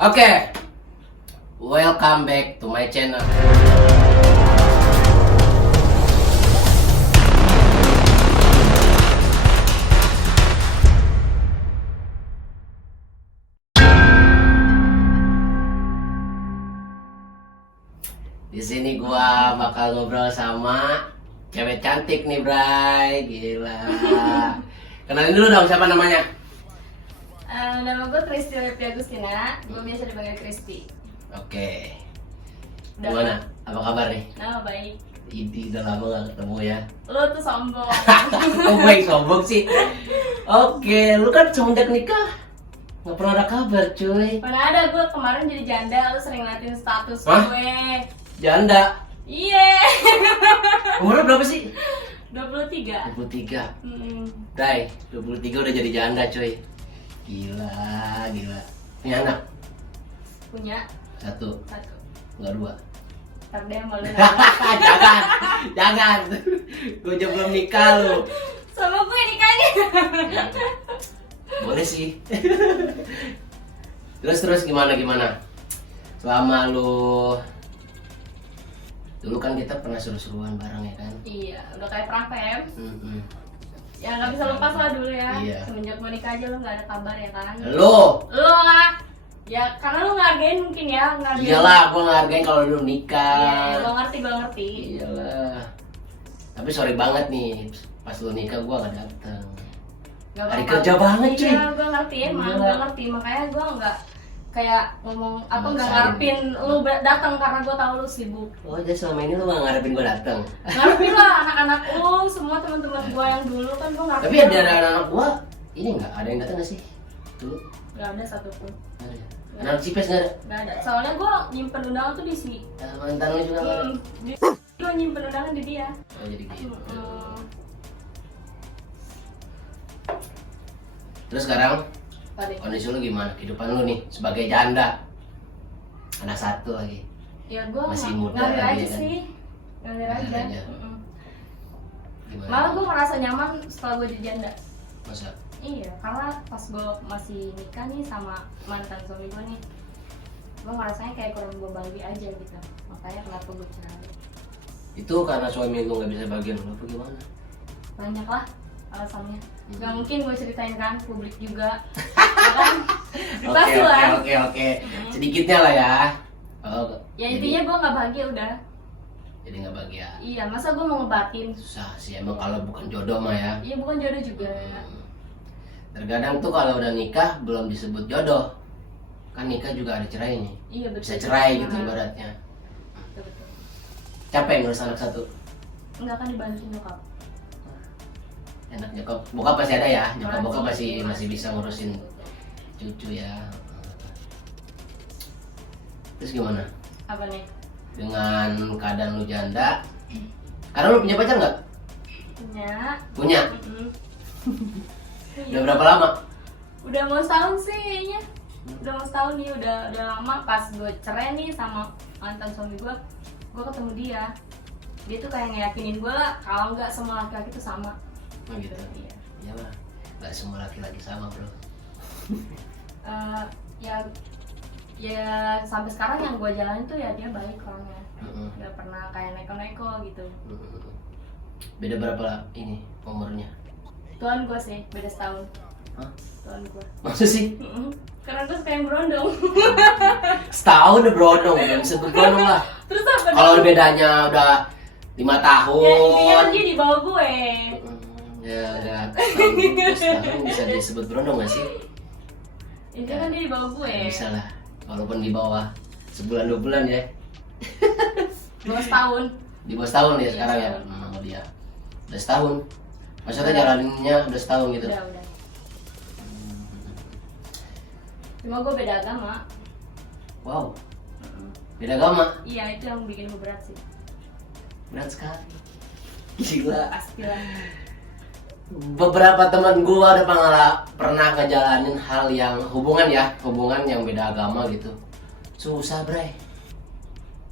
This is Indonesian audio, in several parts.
Oke, welcome back to my channel. Di sini gua bakal ngobrol sama cewek cantik nih, Bray. Gila. Kenalin dulu dong siapa namanya? Nama gue Kristi Olivia Agustina, gue biasa dipanggil Kristi. Oke. Udah. Gimana? Apa kabar nih? Nama baik. Ini udah lama gak ketemu ya. Lo tuh sombong. Oh baik, sombong sih. Oke, lu kan semenjak nikah nggak pernah ada kabar, cuy. Mana ada, gue kemarin jadi janda, lo sering ngeliatin status Hah? gue. Janda. Iya. Umurnya berapa sih? 23. 23. Mm-mm. Dai, 23 udah jadi janda, cuy. Gila. Punya anak? Punya Satu, satu. nggak dua. Ntar deh malu. Jangan. Gue juga belum nikah lu. Sama gue nikahnya. Boleh sih. Terus gimana? Selama lu dulu kan kita pernah seru-seruan bareng ya kan? Iya, udah kayak perang PM. Mm-mm. Ya nggak bisa lepas lah dulu ya. Iya. Semenjak gue nikah aja lo nggak ada kabar ya kan? Lo? Lo lah. Ya karena lo ngargain mungkin ya, ngargain. Iyalah, gua ngehargain kalau lu Iya, nikah. gue ngerti. Iyalah. Tapi sorry banget nih, pas lu nikah gua gak dateng. Gak Hari apa-apa. kerja banget, cuy. Iya, gue ngerti emang, Gila. gue ngerti. Makanya gue nggak kayak ngomong apa nggak Maksain. ngarepin lu datang karena gue tahu lu sibuk. Oh, jadi selama ini lu gak ngarepin gua dateng. Ngarepin lah anak-anak lu, semua teman-teman gue yang dulu kan gue ngarepin. Tapi ada anak gua, ini nggak ada yang datang nggak sih? Dulu Nggak ada satupun. nggak ada. Anak Cipes nggak ada. Nggak ada. Soalnya gue nyimpen undangan tuh di sini. Mantan lu juga nggak ada. Gue nyimpen undangan di dia. Oh, jadi gitu. Hmm. Terus sekarang Balik. kondisi lu gimana? Kehidupan lu nih sebagai janda, anak satu lagi. Ya gue Masih muda ngalir lagi, aja kan? sih. Ngalir Ngalir aja. aja. Mm-mm. Gimana? Malah gue merasa nyaman setelah gue jadi janda. Masa? Iya, karena pas gue masih nikah nih sama mantan suami gue nih, gue ngerasanya kayak kurang gue bagi aja gitu. Makanya kenapa gue cerai. Itu karena suami lu nggak bisa bagian lu apa gimana? Banyak lah alasannya. Hmm. Gak mungkin gue ceritain kan, publik juga. Ya kan? Pasti lah. Oke. Sedikitnya lah ya. Oh, Ya intinya gue gak bahagia udah. jadi nggak bahagia. Iya, masa gue mau ngebatin? Susah sih emang kalau bukan jodoh mah ya. Iya, bukan jodoh juga. Terkadang tuh kalau udah nikah belum disebut jodoh. Kan nikah juga ada cerainya. Iya betul. Bisa cerai gitu Nah, ibaratnya. betul. Capek ngurus anak satu. Enggak kan dibantu nyokap. Enak nyokap, bokap masih ada ya. Nyokap bokap Masih. masih bisa ngurusin cucu ya. Terus gimana? Apa nih? Dengan keadaan lu janda, karena lu punya pacar nggak? Punya. Mm-mm. Udah berapa lama? Udah mau setahun sih kayaknya. Udah mau setahun nih, udah lama. Pas gue cerai nih sama mantan suami gue ketemu dia. Dia tuh kayak ngeyakinin gue lah kalau nggak semua laki-laki tuh sama. Oh gitu. Iya. Iyalah, nggak semua laki-laki sama bro. Ya sampai sekarang yang gue jalanin tuh ya dia baik orangnya. Mm-mm. Nggak pernah kayak neko-neko gitu. Beda berapa ini umurnya? Tuan gue sih beda setahun. Hah? Tuan gue. Maksud sih? Karena gue suka yang berondong. Setahun udah berondong, belum disebut berondong lah. Terus apa? Kalau bedanya udah 5 tahun. Ya intinya kan dia di bawah gue. Ya udah setahun bisa disebut berondong nggak sih? Intinya kan dia di bawah gue. Bisa lah, walaupun di bawah sebulan 2 bulan ya. Bawah setahun. Di bawah setahun ya Iya, sekarang ya. setahun. Sama dia. Udah setahun. Maksudnya jalaninnya udah setahun gitu. Udah. Cuma gue beda agama. Wow. Beda agama. Iya itu yang bikin gue berat sih. Berat sekali. Gila. Pastilah. Beberapa teman gua ada pernah ngejalanin hal yang hubungan yang beda agama gitu. Susah, Bre.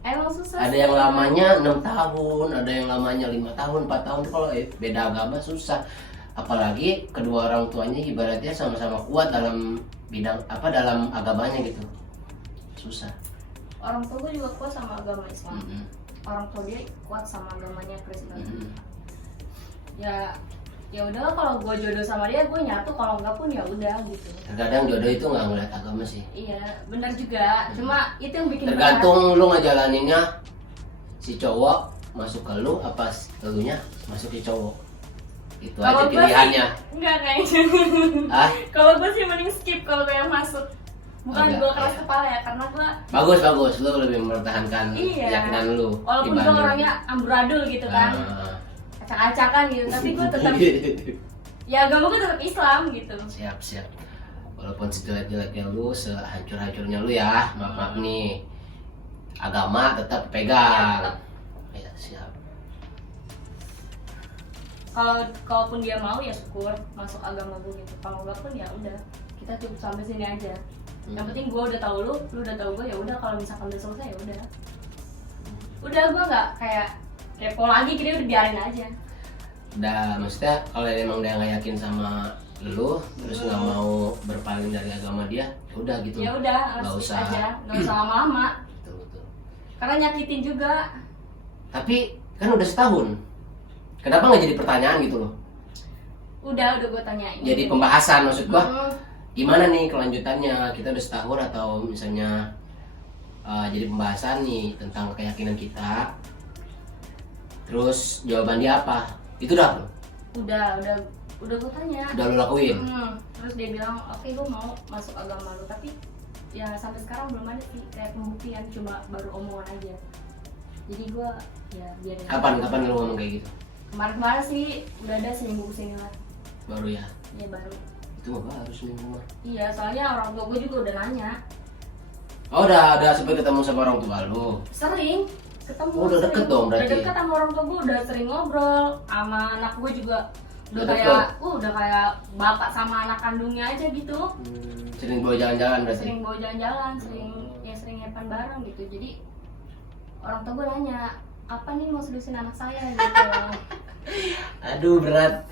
Emang susah. Ada sih. yang lamanya 6 tahun, ada yang lamanya 5 tahun, 4 tahun. Kalau beda agama susah. Apalagi kedua orang tuanya ibaratnya sama-sama kuat dalam bidang dalam agamanya gitu. susah. Orang tua gue juga kuat sama agama Islam. Mm-mm. Orang tua dia kuat sama agamanya Kristen. Mm-mm. Ya udahlah, kalau gue jodoh sama dia gue nyatu, kalau enggak pun ya udah gitu. Terkadang jodoh itu nggak ngeliat agama sih. Iya benar juga, cuma itu yang bikin Tergantung lu ngejalaninnya, si cowok masuk ke lu apa elunya masuk ke cowok. Itu aja pilihannya. Enggak kayaknya. Ah, Kalau gue sih mending skip kalau gue yang masuk. Bukan Enggak, gue keras iya. kepala ya, karena gue bagus, lu lebih mempertahankan Iya. keyakinan lu. walaupun gue orangnya amburadul gitu kan, Ah. acak-acakan gitu, tapi gue tetap ya agama gue tetap Islam gitu. siap. Walaupun sejelek-jeleknya lu, sehancur-hancurnya lu ya, maaf nih, agama tetap Iya, pegang. tetap. Ya, siap. Kalaupun dia mau ya syukur masuk agama gue gitu. Kalau enggak pun ya udah, kita cukup sampai sini aja. Yang penting gue udah tahu lu udah tahu gue, ya udah, kalau misalkan udah selesai ya udah. Udah, gue nggak kayak kepo lagi, gitu, udah biarin aja. Udah, maksudnya kalau emang dia nggak yakin sama lu, terus nggak mau berpaling dari agama dia, ya udah gitu. Ya udah, Nggak skip usah. aja, nggak usah lama-lama. Betul. Karena nyakitin juga. Tapi kan udah setahun, kenapa nggak jadi pertanyaan gitu loh? Udah gue tanyain. Jadi pembahasan maksud gua. Hmm, Gimana nih kelanjutannya, kita udah setahun atau misalnya jadi pembahasan nih tentang keyakinan kita, terus jawaban dia apa, itu udah belum? udah gue tanya. Udah lu lakuin? Terus dia bilang oke, gue mau masuk agama lu, tapi ya sampai sekarang belum ada sih kayak pembuktian, cuma baru omongan aja. Jadi gue ya biarin aja. Kapan lu ngomong kayak gitu? Kemarin sih udah ada seminggu kesini lah. Baru ya? Ya baru. Itu mah baru seminggu mah. Iya, soalnya orang tua gue juga udah nanya. Oh udah sampai ketemu sama orang tua lu? Sering ketemu. Oh, udah sering. deket dong berarti. Udah deket sama orang tua gue, udah sering ngobrol sama anak gue juga. Udah Udah kayak, deket? udah kayak bapak sama anak kandungnya aja gitu. Sering bawa jalan-jalan berarti? Sering bawa jalan-jalan, sering hepan bareng gitu. Jadi orang tua gue nanya, apa nih mau seriusin anak saya gitu. Aduh berat.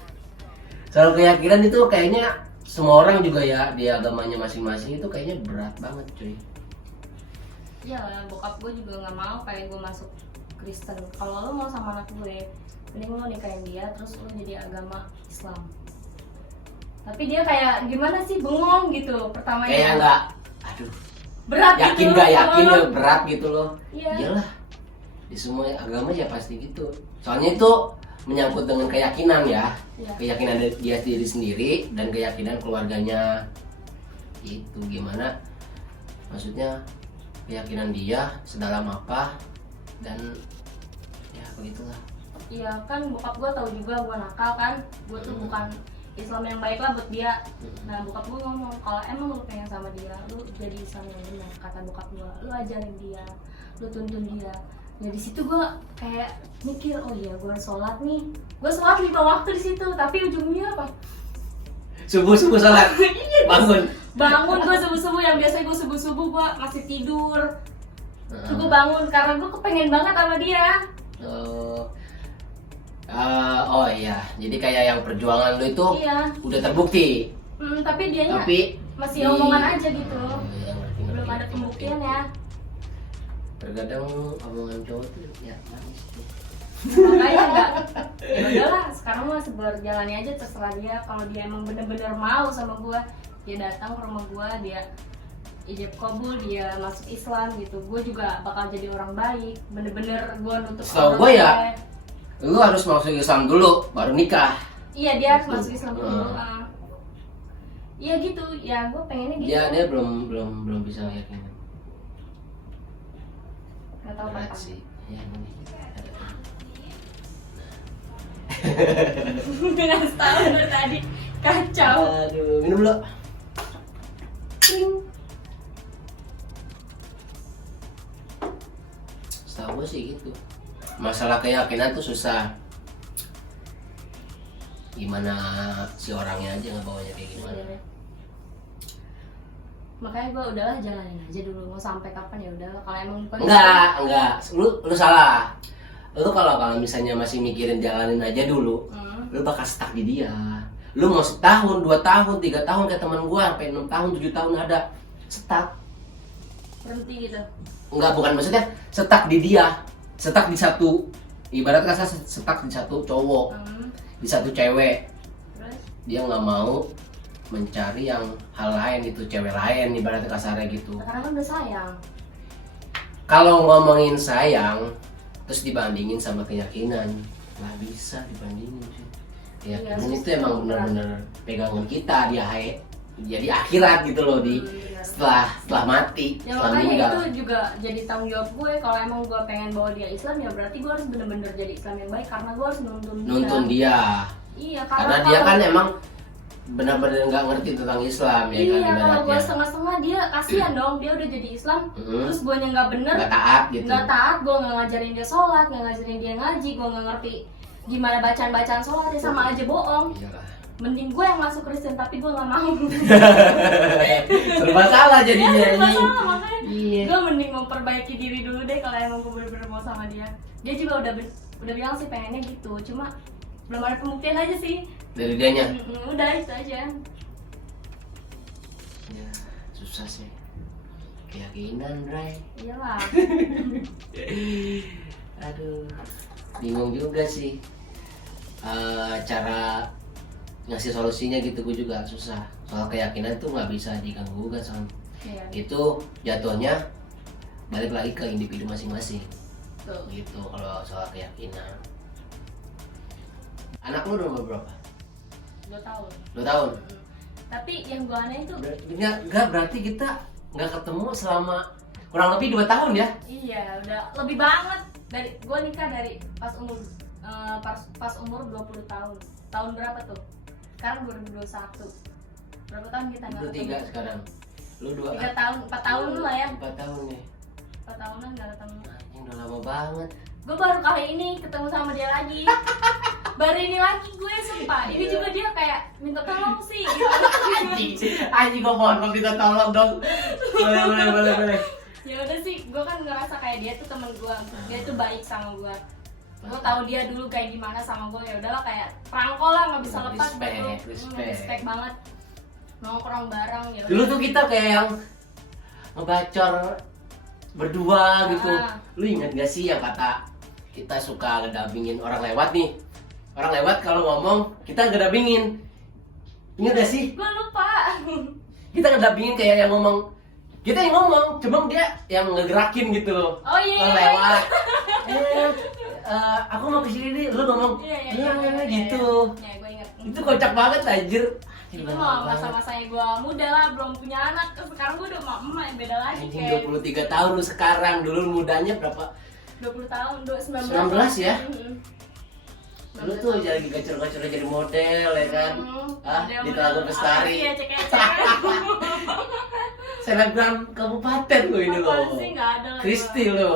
Soal keyakinan itu kayaknya semua orang juga ya, di agamanya masing-masing itu kayaknya berat banget cuy. Iya, bokap gue juga nggak mau kayak gue masuk Kristen. Kalau lo mau sama anak gue, mending lo nikahin dia, terus lo jadi agama Islam. Tapi dia kayak gimana sih, bengong gitu pertamanya. Kayak nggak, aduh, berat yakin gitu. nggak yakin ya, berat gitu loh. Iya. Iyalah, di semua agama ya pasti gitu. Soalnya itu menyangkut dengan keyakinan ya, Iya. keyakinan dia diri sendiri dan keyakinan keluarganya. Itu gimana? Maksudnya keyakinan dia sedalam apa dan ya begitulah. Iya kan, bokap gue tahu juga gue nakal kan, gue tuh bukan Islam yang baik lah buat dia. Nah bokap gue ngomong, kalau emang lu pengen sama dia, lu jadi Islam yang benar, kata bokap gue, lu ajarin dia, lu tuntun dia. Nah di situ gue kayak mikir, oh iya gue harus sholat nih, gue sholat 5 waktu di situ, tapi ujungnya apa? Subuh salat, bangun. Gue subuh yang biasa gue subuh gue masih tidur, terus gue bangun karena gue kepengen banget sama dia. Oh iya, jadi kayak yang perjuangan lu itu Iya. udah terbukti. Tapi dianya Tapi masih omongan aja gitu, Iya, ngerti. belum ada pembuktian ya. Terkadang omongan cowok tuh ya manis tuh. Makanya enggak, ya udahlah sekarang mah berjalannya aja, terserah dia. Kalau dia emang bener-bener mau sama gue, dia datang ke rumah gue, dia ijab kabul, dia masuk Islam gitu, gue juga bakal jadi orang baik, bener-bener gue nutup. Setahu gue ya, lu harus masuk Islam dulu baru nikah. Iya, dia harus masuk Islam dulu. Iya gitu, ya gue pengennya gitu. Dia belum bisa yakin. Gak tau Berat kapan. sih. Ya, ini. Dengan setahun dari tadi kacau. Aduh, minum dulu. Setahu gue sih gitu. Masalah keyakinan tuh susah. Gimana si orangnya aja ngebawanya kayak gimana. Iya. Makanya gue udahlah jalanin aja dulu, mau sampai kapan ya udahlah. Kalau emang bukan Enggak. Lu salah. Lu kalau misalnya masih mikirin jalanin aja dulu, lu bakal stuck di dia. Lu mau setahun, 2 tahun, 3 tahun kayak teman gua, sampai 6 tahun, 7 tahun ada stuck. berhenti gitu. Enggak, bukan maksudnya stuck di dia, stuck di satu, ibarat kata stuck di satu cowok, di satu cewek. Terus Dia nggak mau mencari yang hal lain gitu, cewek lain ibarat kasarnya gitu. karena kan udah sayang. Kalau ngomongin sayang terus dibandingin sama keyakinan, nggak bisa dibandingin sih. Keyakinan Iya, itu emang benar-benar pegangan kita di akhirat gitu loh, di setelah mati, Ya setelah makanya meninggal. itu juga jadi tanggung jawab gue. Kalau emang gue pengen bawa dia Islam, ya berarti gue harus bener-bener jadi Islam yang baik, karena gue harus nuntun dia. Iya, Karena dia kan emang benar-benar nggak ngerti tentang Islam ya kan, iya, kalau gue ibaratnya setengah-setengah, dia kasihan dong, dia udah jadi Islam, terus gue nya nggak bener, nggak taat gitu. nggak taat, gue nggak ngajarin dia sholat, nggak ngajarin dia ngaji, gue nggak ngerti gimana bacaan sholat, ya sama aja bohong. Iyalah. Mending gue yang masuk Kristen, tapi gue nggak mau. Serba salah jadinya Ya, ini. masalah, makanya Iya. gue mending memperbaiki diri dulu deh kalau emang gue bener-bener mau sama dia. Dia juga udah bilang sih pengennya gitu, cuma belum ada pembuktian aja sih. Dari dianya. Udah itu aja. Ya, susah sih. Keyakinan, Ray. Iyalah. Aduh, bingung juga sih. Cara ngasih solusinya gitu gue juga susah. Soal keyakinan tuh nggak bisa diganggu gugat soal Iya. itu, jatuhnya balik lagi ke individu masing-masing. Tuh. Gitu kalau soal keyakinan. Anak lu udah berapa? 2 tahun. 2 tahun. Tapi yang gue aneh itu Enggak, berarti kita nggak ketemu selama kurang lebih 2 tahun ya? iya udah lebih banget. Dari gue nikah dari pas umur pas umur 20 tahun. Tahun berapa tuh? Sekarang 2021. Berapa tahun kita nggak Lu 3 sekarang. Lu 2. 3 tahun, 4 tahun lu lah ya. 4 tahun nih. 4 tahunan nggak ketemu. Anjing, udah lama banget. Gue baru kali ini ketemu sama dia lagi. Baru ini lagi gue sumpah. Ini juga dia kayak minta tolong sih gitu. Anjing gua mohon minta tolong dong. Boleh. Ya udah sih, gue kan ngerasa kayak dia tuh temen gue. Dia tuh baik sama gue. Gue tahu dia dulu kayak gimana sama gue, ya udahlah kayak perangko lah, nggak bisa lepas. Respect banget. Nongkrong bareng ya. Dulu tuh kita kayak yang ngebacor berdua gitu. Lu ingat gak sih yang kata kita suka ngedampingin orang lewat nih? Orang lewat kalau ngomong kita ngedampingin. Ingat gak sih? Gue lupa. Kita ngedampingin kayak yang ngomong. Kita yang ngomong, cuma dia yang ngegerakin gitu loh. Oh iya. Kalau lewat. Aku mau kesini nih, lu ngomong. Iya, Gitu. Ya gue ingat. Itu kocak banget anjir. Itu mah masa-masanya gue muda lah, belum punya anak. Sekarang gue udah emak yang beda lagi. Anjing, Kayak 23 tahun lu sekarang. Dulu mudanya berapa? 20 tahun, 19 19 ya? Lu 19 tuh jadi gacor-gacor jadi model ya kan? Dia Di model Telaga Bestari. apa sih, ecek-ecek. Selebgram kabupaten lu ini Apaan loh. sih, nggak ada lah Kristi gua. lu.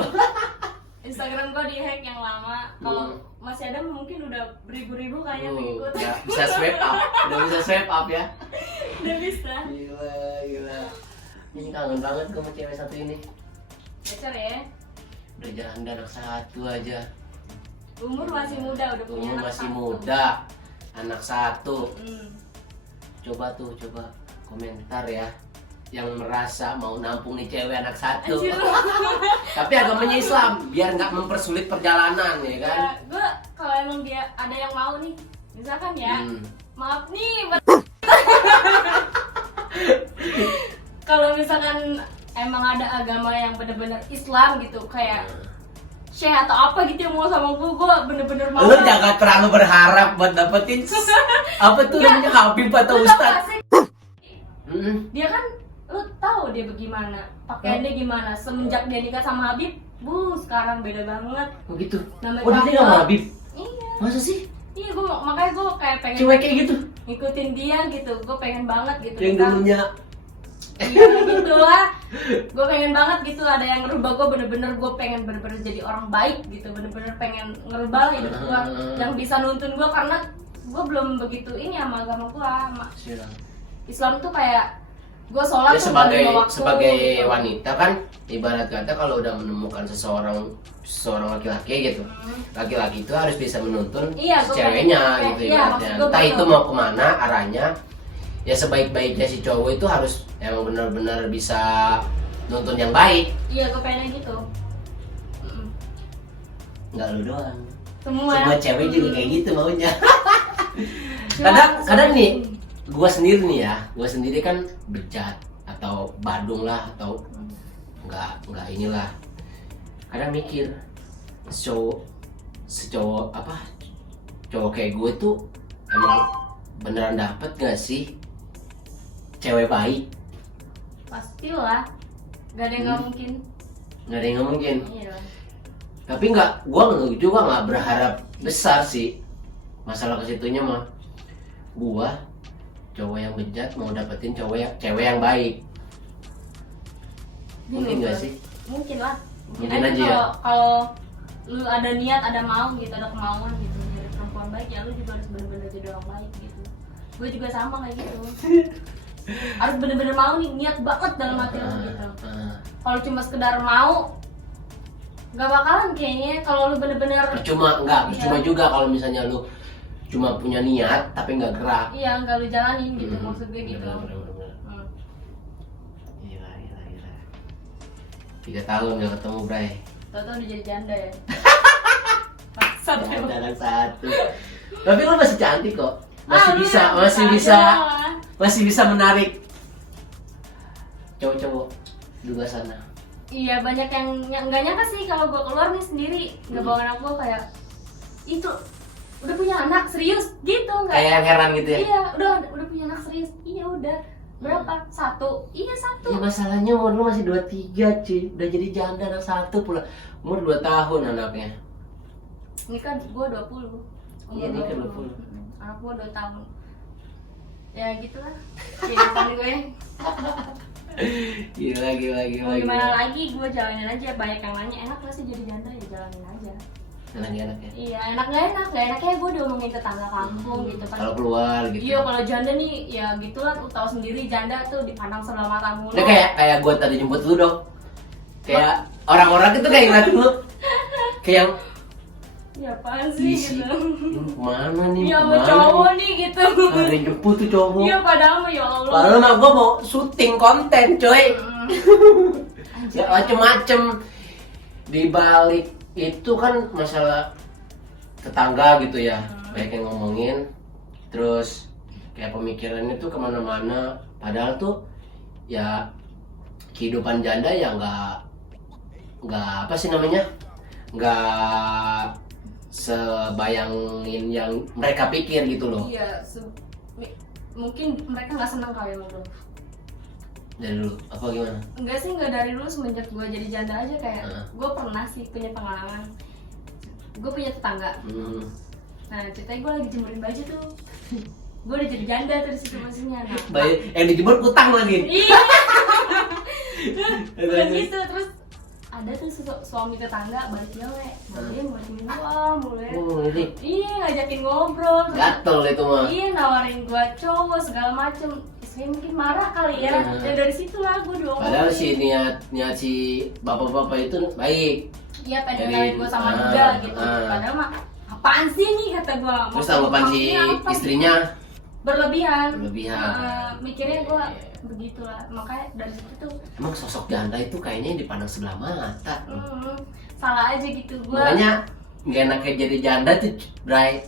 Instagram gue di hack yang lama. Kalau masih ada mungkin udah beribu-ribu kayaknya pengikut. Ya, bisa swipe up. Udah bisa swipe up ya. Udah bisa. Gila. Ini kangen banget gue sama cewek satu ini. Pacar ya. Udah janda anak satu aja. Umur masih muda, udah punya Umur anak masih satu. muda. Anak satu. Hmm. Coba komentar ya. Yang merasa mau nampung nih cewek anak satu. Anjir. Tapi agamanya Islam, biar nggak mempersulit perjalanan ya kan. Ya, gue kalau emang dia ada yang mau nih, misalkan ya, maaf nih, kalau misalkan emang ada agama yang bener-bener Islam gitu, kayak Syekh atau apa gitu yang mau sama gue bener-bener mau. Lu jangan terlalu berharap buat dapetin apa tuh namanya Habib atau Enggak, Ustad. pasti. Mm. Dia kan, lu tahu dia bagaimana, pakaiannya gimana, semenjak dia nikah sama Habib, sekarang beda banget. Oh gitu. Namanya Oh dia cakep. nggak Habib? Iya. Masa sih? Iya, makanya gue kayak pengen Cewek kayak gitu? ngikutin dia gitu, gue pengen banget gitu. Yang nikah. dulunya Iya gitu lah. Gue pengen banget gitu ada yang ngerubah gue, bener-bener gue pengen bener-bener jadi orang baik gitu, bener-bener pengen ngerubah hidup gue, yang bisa nuntun gue, karena gue belum begitu ini sama agama gue. Islam tuh kayak gue sholat ya tuh sebagai lima waktu, sebagai gitu. wanita kan ibarat kata kalau udah menemukan seseorang laki-laki gitu, laki-laki itu harus bisa menuntun Iya, si gua ceweknya pengen- gitu iya, ibaratnya. maksud gua Entah betul. itu mau kemana arahnya, ya sebaik-baiknya si cowok itu harus emang benar-benar bisa nonton yang baik. Iya, gue pengen gitu. Mm-mm. Nggak lu doang. Semua Semua cewek juga kayak gitu maunya. Cuma- Kadang nih, gua sendiri kan bejat atau badung lah atau nggak inilah. Kadang mikir, cowok kayak gue tuh emang beneran dapet gak sih cewek baik? pastilah, gak ada yang nggak mungkin. Nggak ada yang nggak mungkin. Iya dong. Tapi gua juga nggak berharap besar sih. Masalah kesitunya mah, gua cowok yang bejat mau dapetin cewek yang baik. Mungkin nggak sih? Mungkin lah. Mungkin aja ya. Kalau lu ada niat, ada mau gitu, ada kemauan gitu jadi perempuan baik, ya lu juga harus bener-bener jadi orang baik gitu. Gue juga sama kayak gitu. Harus bener-bener mau nih, niat banget dalam hati lu gitu. Kalau cuma sekedar mau, nggak bakalan kayaknya. Kalau lu bener-bener Percuma juga kalau misalnya lu cuma punya niat tapi nggak gerak. iya nggak lu jalanin gitu, maksud gue gitu. Bener. Hmm. Gila. 3 tahun gak ketemu, Bray. Tau-tau udah jadi janda ya. Maksud Jangan satu. Tapi lu masih cantik kok. Ah, Masih bisa menarik cowok-cowok di luar sana. Iya, banyak yang nggak nyangka sih kalau gue keluar nih sendiri nggak bawa anak gue, kayak itu udah punya anak serius gitu, nggak? Kayak yang heran gitu ya. Iya, udah punya anak serius. Iya udah berapa? 1. Iya 1. Ya masalahnya umur lu masih 23, cuy. Udah jadi janda anak 1 pula. Umur 2 tahun anaknya. Ini kan gue 20. Iya, ini kan 20. Anak gue 2 tahun. Ya gitulah kehidupan gue. Gila. Mau gimana lagi, gue jalanin aja. Banyak yang nanya, enak gak sih jadi janda? Ya jalanin aja. Enak ya. Iya, enak gak enak? Gak enaknya gue diomongin tetangga kampung gitu kan. Kalau keluar gitu. Iya, kalau janda nih ya gitulah, lu tahu sendiri janda tuh dipandang sebelah mata mulu. Udah kayak gue tadi jemput lu dong. Kayak orang-orang itu kayak ngeliat lu. Kayak ya apaan sih isi. gitu. Mana nih? Iya, sama cowok nih gitu. Ada yang jemput tuh cowok. Iya, padahal mah ya Allah. Padahal mah gue mau syuting konten, coy. Anjir. Ya macem-macem. Di balik itu kan masalah tetangga gitu ya, banyak yang ngomongin, terus kayak pemikirannya tuh kemana-mana. Padahal tuh ya kehidupan janda ya nggak apa sih namanya, nggak sebayangin yang mereka pikir gitu loh. Iya, mungkin mereka nggak senang kali sama gue. Dari dulu apa gimana? Enggak sih, nggak dari dulu, semenjak gue jadi janda aja kayak gue pernah sih punya pengalaman. Gue punya tetangga. Nah, ceritanya gue lagi jemurin baju tuh. Gue udah jadi janda terus itu maksudnya. Nah, Yang dijemur utang lagi. iya. Udah gitu, terus ada tuh suami tetangga balik cewek. Nah, dia ngajakin gue mulai. Iya, ngajakin ngobrol. Gatel itu mah. Iya, nawarin gue cowok segala macem. Istrinya mungkin marah kali ya. Dan dari situ lah gue doang. Padahal si niat si bapak-bapak itu baik. Iya, pengen kenalin gue sama juga gitu. Padahal mah apaan sih nih kata gue. Terus tanggapan si istrinya berlebihan. Mikirnya gue begitulah. Makanya dari situ tuh emang sosok janda itu kayaknya dipandang sebelah mata. salah aja gitu gue. Makanya nggak enaknya jadi janda tuh, Bray.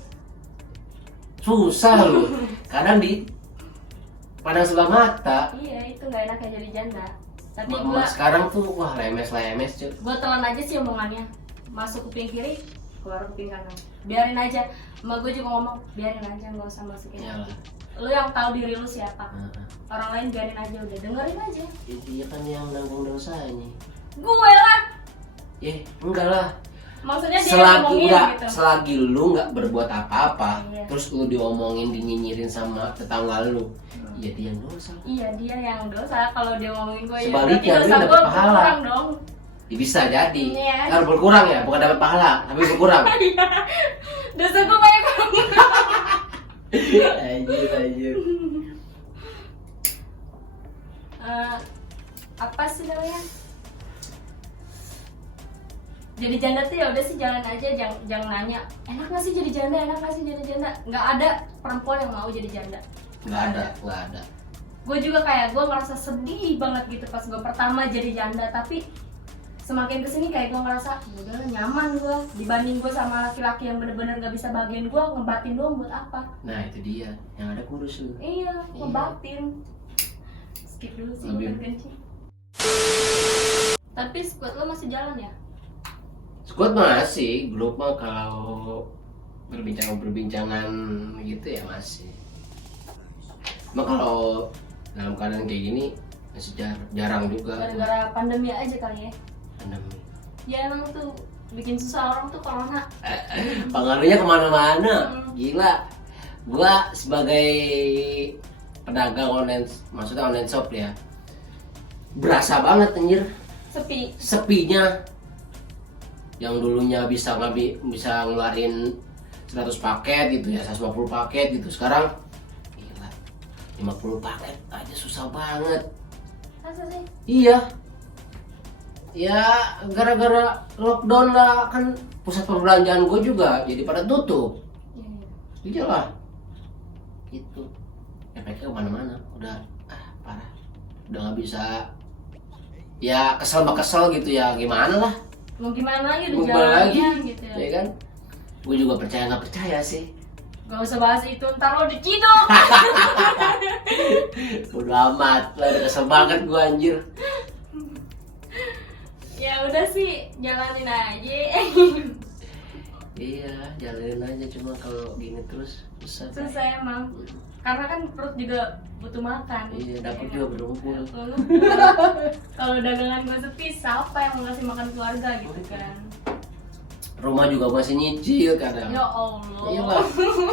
Susah lu. Kadang dipandang sebelah mata. Iya, itu nggak enaknya jadi janda. Tapi Mama gue sekarang tuh wah lemes cuy. gue telan aja sih omongannya. Masuk kuping kiri, keluar kuping kanan. Biarin aja. Emak gue juga ngomong, biarin aja, nggak usah masukin. Iyalah. Lu yang tahu diri lu siapa. Orang lain biarin aja, udah dengerin aja. Dia kan yang nanggung dosanya. Gue lah. Enggak lah. Maksudnya dia ngomongin gitu. Selagi lu nggak berbuat apa-apa, Iya. terus lu diomongin, dinyinyirin sama tetangga lu, ya dia yang dosa. Iya, dia yang dosa. Kalau dia ngomongin gue, ya Sebaliknya, berarti dia dosa dapat gue pahala. berkurang dong. Ya, bisa jadi. Iya. Harus berkurang ya, bukan dapat pahala, tapi berkurang. Dosa gue banyak banget. Anjir. Apa sih namanya? Jadi janda tuh ya udah sih, jalan aja, jangan nanya enak gak sih jadi janda, nggak ada perempuan yang mau jadi janda. Nggak ada. gue juga kayak gue ngerasa sedih banget gitu pas gue pertama jadi janda, tapi semakin kesini kayak gue ngerasa udah nyaman gue dibanding gue sama laki-laki yang bener-bener gak bisa bagian gue, ngebatin doang buat apa. Nah itu dia yang ada kurus lu. Iya, ngebatin. Skip dulu sih, bukan kencing. Tapi squad lo masih jalan ya? Squad masih, grup mah kalau perbincangan gitu ya masih. Cuma kalau dalam keadaan kayak gini masih jarang juga. Gara-gara pandemi aja kali ya? Pandemi. Ya emang tuh bikin susah orang tuh corona. Pengaruhnya kemana-mana, gila. Gua sebagai pedagang online, maksudnya online shop ya, berasa banget anjir. Sepinya. Yang dulunya bisa ngeluarin 100 paket gitu ya, 150 paket gitu, sekarang gila 50 paket aja susah banget. Masa sih? Iya. Ya gara-gara lockdown lah, kan pusat perbelanjaan gue juga jadi pada tutup. Iya lah. Gitu. Efeknya kemana-mana. Udah parah. Udah nggak bisa. Ya kesel gitu ya, gimana lah. Mau gimana lagi, Mau udah gimana lagi jalannya gitu ya. Ya kan? Gue juga percaya nggak percaya sih. Gak usah bahas itu, ntar lo diciduk. Udah amat, lah kesel banget gue anjir. Ya udah sih, jalanin aja. Iya, jalanin aja, cuma kalau gini terus susah emang. Karena kan perut juga butuh makan. Iya, dapur juga berkumpul. Kalau dagangan gue sepi, siapa yang mau ngasih makan keluarga gitu kan? Rumah juga masih nyicil kadang. Ya Allah. Iyalah.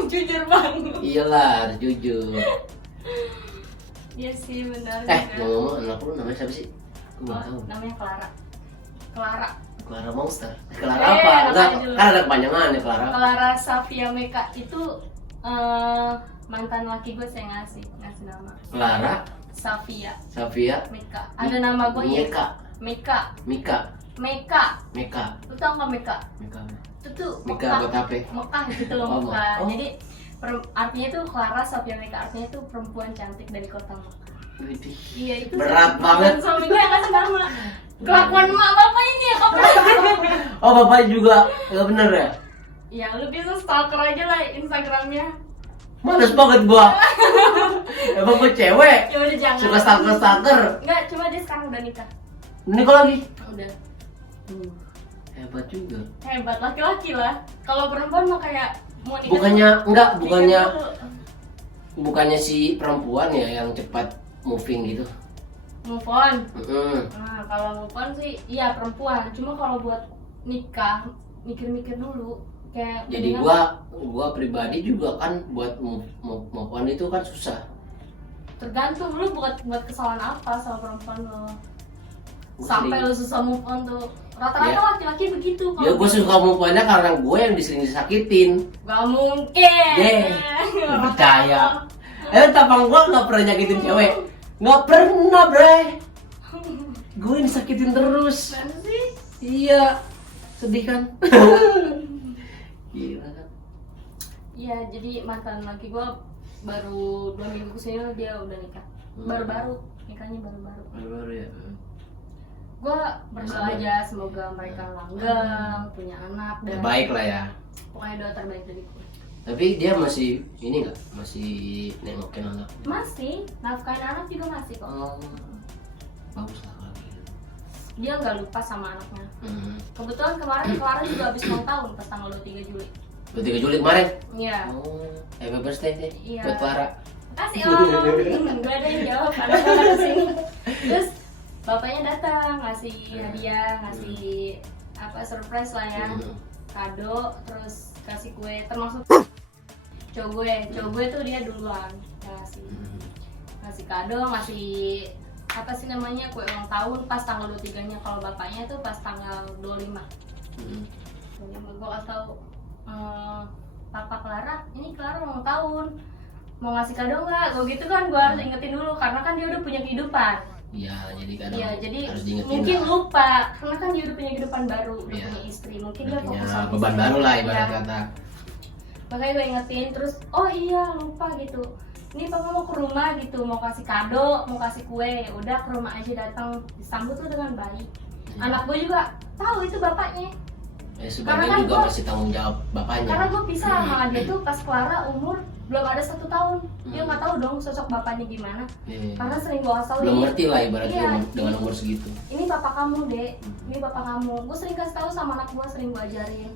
Jujur banget. Iyalah, harus jujur. Iya sih, benar. Ngomong anak lu namanya siapa sih? Gue nggak tahu. Namanya Clara. Clara Monster. Clara Eh, apa? Enggak, namanya dulu. kan ada kepanjangan ya Clara. Clara Safia Meka itu mantan laki gue, saya ngasih nama. Clara Safia Meka. Ada Mi- nama gue ya. Mika. Meka. Meka. Lu tau nggak Meka? Meka. Itu tuh Meka Mekah. buat apa? Mekah gitu loh, Oh, Mekah. oh. Jadi artinya tuh Clara Safia Meka, artinya tuh perempuan cantik dari kota Mekah. Widih. Iya itu Berat sih. banget. Dan suami gue yang kasih nama. Kelakuan mak bapak ini ya kamu. Oh, bapak juga nggak bener ya? Ya lu bisa stalker aja lah Instagramnya. Males banget gua. Emang gua cewek. Ya udah jangan. Suka stalker. Enggak, cuma dia sekarang udah nikah. Nikah lagi. Udah. Hebat juga. Hebat, laki-laki lah. Kalau perempuan mah kayak mau nikah. Bukannya si perempuan ya yang cepat moving gitu. Move on. Mm-mm. Nah, kalau move on sih iya perempuan. Cuma kalau buat nikah mikir-mikir dulu. Kayak Jadi mendingan gua pribadi juga kan buat move on itu kan susah. tergantung lu buat kesalahan apa sama perempuan lo. Gua Sampai sering- lu susah move on tuh. Rata-rata Ya. laki-laki begitu. Ya gue suka move on-nya karena gue yang sering disakitin. Gak mungkin. Deh, gak percaya. Tapang gue gak pernah nyakitin cewek. Gak pernah, bre. Gue yang disakitin terus. Mana sih? Iya, sedih kan? Gila kan? Iya, jadi mantan laki gue baru 2 minggu kesini dia udah nikah. Baru-baru, nikahnya baru-baru. Baru ya. Gue berdoa aja semoga mereka langgeng, punya anak Ya, dan baik lah ya. pokoknya doa terbaik dari gue. Tapi dia masih ini nggak? Masih nengokin anak? Masih, nafkahin anak juga masih kok. Oh, bagus lah kalau gitu. Dia nggak lupa sama anaknya. Hmm. Kebetulan kemarin Clara juga habis ulang tahun pas tanggal 23 Juli. 23 Juli kemarin? Iya. Oh, happy birthday deh Iya. buat Clara. Kasih om, nggak ada yang jawab karena gue nggak kesini. Terus bapaknya datang ngasih hadiah, ngasih apa surprise lah ya, Hmm. kado, terus kasih kue, termasuk cowok gue tuh dia duluan yang ngasih kado, ngasih apa sih namanya kue ulang tahun pas tanggal 23-nya. Kalau bapaknya tuh pas tanggal 25. Hmm. 25 gue kasih tahu Papa Clara, ini Clara ulang tahun, mau ngasih kado nggak? Gue gitu kan, gue harus ingetin dulu karena kan dia udah punya kehidupan. Iya, jadi kadang Iya, jadi harus diingetin mungkin lah. lupa karena kan dia udah punya kehidupan baru, udah Iya. punya istri, mungkin Udah dia punya fokus sama beban istri. baru lah ibarat Iya. kata. Makanya gue ingetin terus, oh iya lupa gitu. ini papa mau ke rumah gitu, mau kasih kado, mau kasih kue, udah ke rumah aja, datang disambut tuh dengan baik. Anak gue juga tahu itu bapaknya. Sebagian Karena kan juga gua- masih tanggung jawab bapaknya. Karena gue pisah sama dia tuh pas Clara umur belum ada 1 tahun, dia nggak tahu dong sosok bapaknya gimana. Iya. Karena sering gue kasih tau Belum ini, ngerti lah ibaratnya iya, dengan umur segitu. ini bapak kamu dek, ini bapak kamu. Gue sering kasih tahu sama anak gue, sering gue ajarin.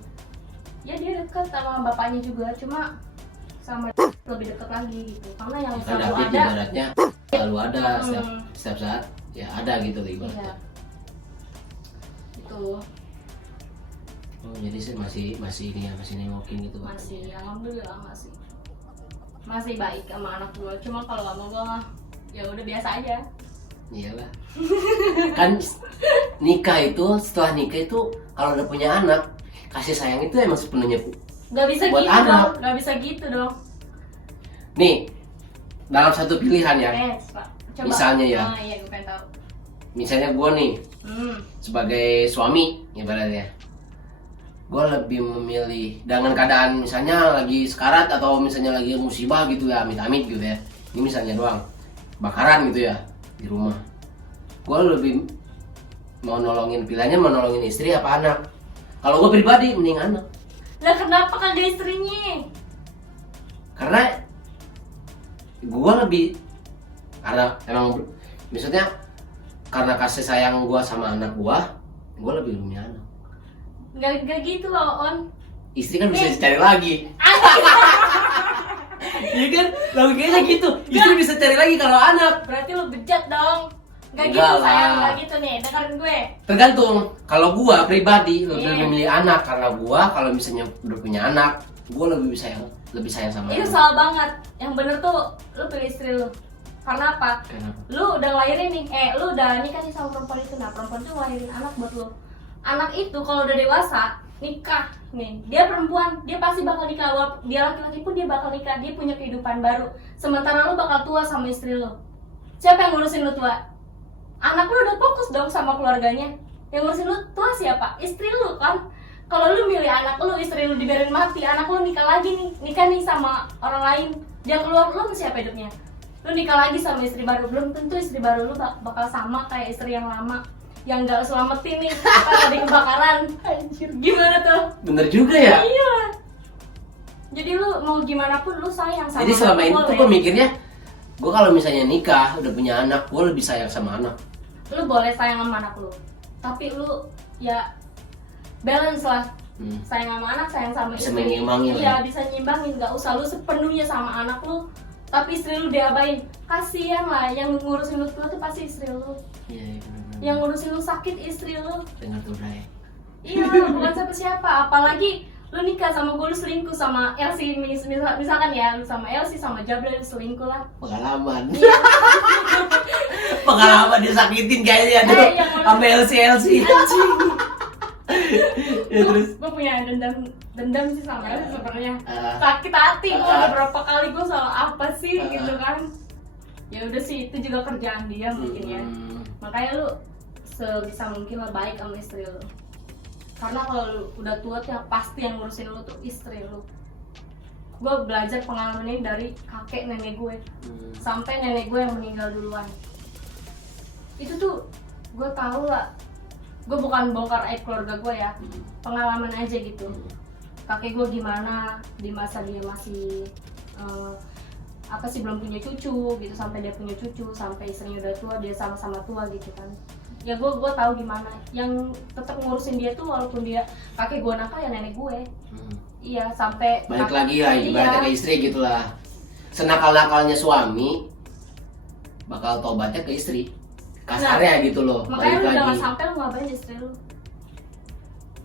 Ya dia deket sama bapaknya juga, cuma sama lebih deket lagi gitu. Karena yang Kan selalu David ada, ibaratnya selalu ada Hmm. setiap saat ya ada gitu loh iya, ibaratnya. itu Oh, jadi sih masih ini ya, masih nengokin gitu Pak. masih, alhamdulillah masih baik sama anak gue. Cuma kalau sama gue mah ya udah biasa aja. Iyalah. Kan nikah itu, setelah nikah itu kalau udah punya anak, kasih sayang itu emang sepenuhnya. Gak bisa Buat gitu anak. dong, gak bisa gitu dong. Nih, dalam satu pilihan ya. Pak. Misalnya ya. Iya, gue pengen tahu. Misalnya gue nih Hmm. sebagai suami ibaratnya, gue lebih memilih dengan keadaan misalnya lagi sekarat atau misalnya lagi musibah gitu ya, amit-amit gitu ya. Ini misalnya doang, bakaran gitu ya di rumah. Gue lebih mau nolongin, pilihannya mau nolongin istri apa anak. Kalau gue pribadi mending anak, Lah kenapa kagak istrinya? karena gue lebih, karena emang maksudnya karena kasih sayang gue sama anak gue lebih punya anak. Gak gitu loh, On. Istri kan bisa dicari lagi. Iya kan, logikanya gitu. Istri bisa cari lagi kalau anak. Berarti lo bejat dong. Gak gitu Enggak lah. sayang, gak gitu nih, dengerin gue. Tergantung. Kalau gua pribadi lebih Iya. memilih anak, karena gua kalau misalnya udah punya anak, gua lebih sayang sama Itu anak. salah banget. Yang bener tuh, lo pilih istri lo. Karena apa? Kenapa? Lu udah ngelahirin nih, lu udah nikah nih sama perempuan itu. Nah, perempuan itu ngelahirin anak buat lu. Anak itu kalau udah dewasa, nikah nih, dia perempuan, dia pasti bakal nikah. Dia laki-laki pun dia bakal nikah, dia punya kehidupan baru. Sementara lu bakal tua sama istri lu. Siapa yang ngurusin lu tua? Anak lu udah fokus dong sama keluarganya. Yang ngurusin lu tua siapa? Istri lu kan. Kalau lu milih anak lu, istri lu dibiarin mati, anak lu nikah lagi nih, nikah nih sama orang lain, dia keluar, lu masih apa hidupnya? Lu nikah lagi sama istri baru, belum tentu istri baru lu bakal sama kayak istri yang lama yang gak lu selamatin nih kalau di kebakaran. Gimana tuh? Bener juga ya. Iya. Jadi lu mau gimana pun lu sayang sama Jadi selama anak ini lu, tuh boleh. gua mikirnya, gua kalau misalnya nikah udah punya anak, gua lebih sayang sama anak. Lu boleh sayang sama anak lu, tapi lu ya balance lah. Sayang sama anak, sayang sama Bisa istri. menyimbangin lah Iya, ya. bisa nyimbangin. Gak usah lu sepenuhnya sama anak lu, tapi istri lu diabain. Kasian lah, yang ngurusin lu tua tuh pasti istri lu. Iya, bener-bener. Yang ngurusin lu sakit istri lu. Dengar tuh Ray. Iya, bukan siapa-siapa. Apalagi lu nikah sama gue, lu selingkuh sama Elsie. Misalkan ya, lu sama Elsie, sama Jabla, lu selingkuh lah. Pengalaman. Iya. Pengalaman disakitin kayaknya aduh. yang Sama LC. Ya terus. Gue punya dendam sih sama Elsie sebenarnya. Ah. Sakit hati gue udah berapa kali, gue salah apa sih gitu kan. Ya udah sih, itu juga kerjaan dia mungkin ya. Makanya lu sebisa mungkin lah baik sama istri lu. Karena kalau lu udah tua tuh yang pasti yang ngurusin lu tuh istri lu. Gue belajar pengalaman ini dari kakek nenek gue sampai nenek gue yang meninggal duluan. Itu tuh gue tahu lah. Gue bukan bongkar aib keluarga gue ya, pengalaman aja gitu. Kakek gue gimana di masa dia masih apa sih belum punya cucu gitu, sampai dia punya cucu, sampai istrinya udah tua, dia sama-sama tua gitu kan. Ya gue tahu gimana. Yang tetap ngurusin dia tuh walaupun dia kakek gue nakal ya nenek gue. Iya, sampai Balik lagi lah, ibaratnya ke istri gitulah. Senakal-nakalnya suami bakal tobatnya ke istri. Kasarnya gitu loh. Makanya Balik lu jangan lagi. sampai lu ngabain istri lu.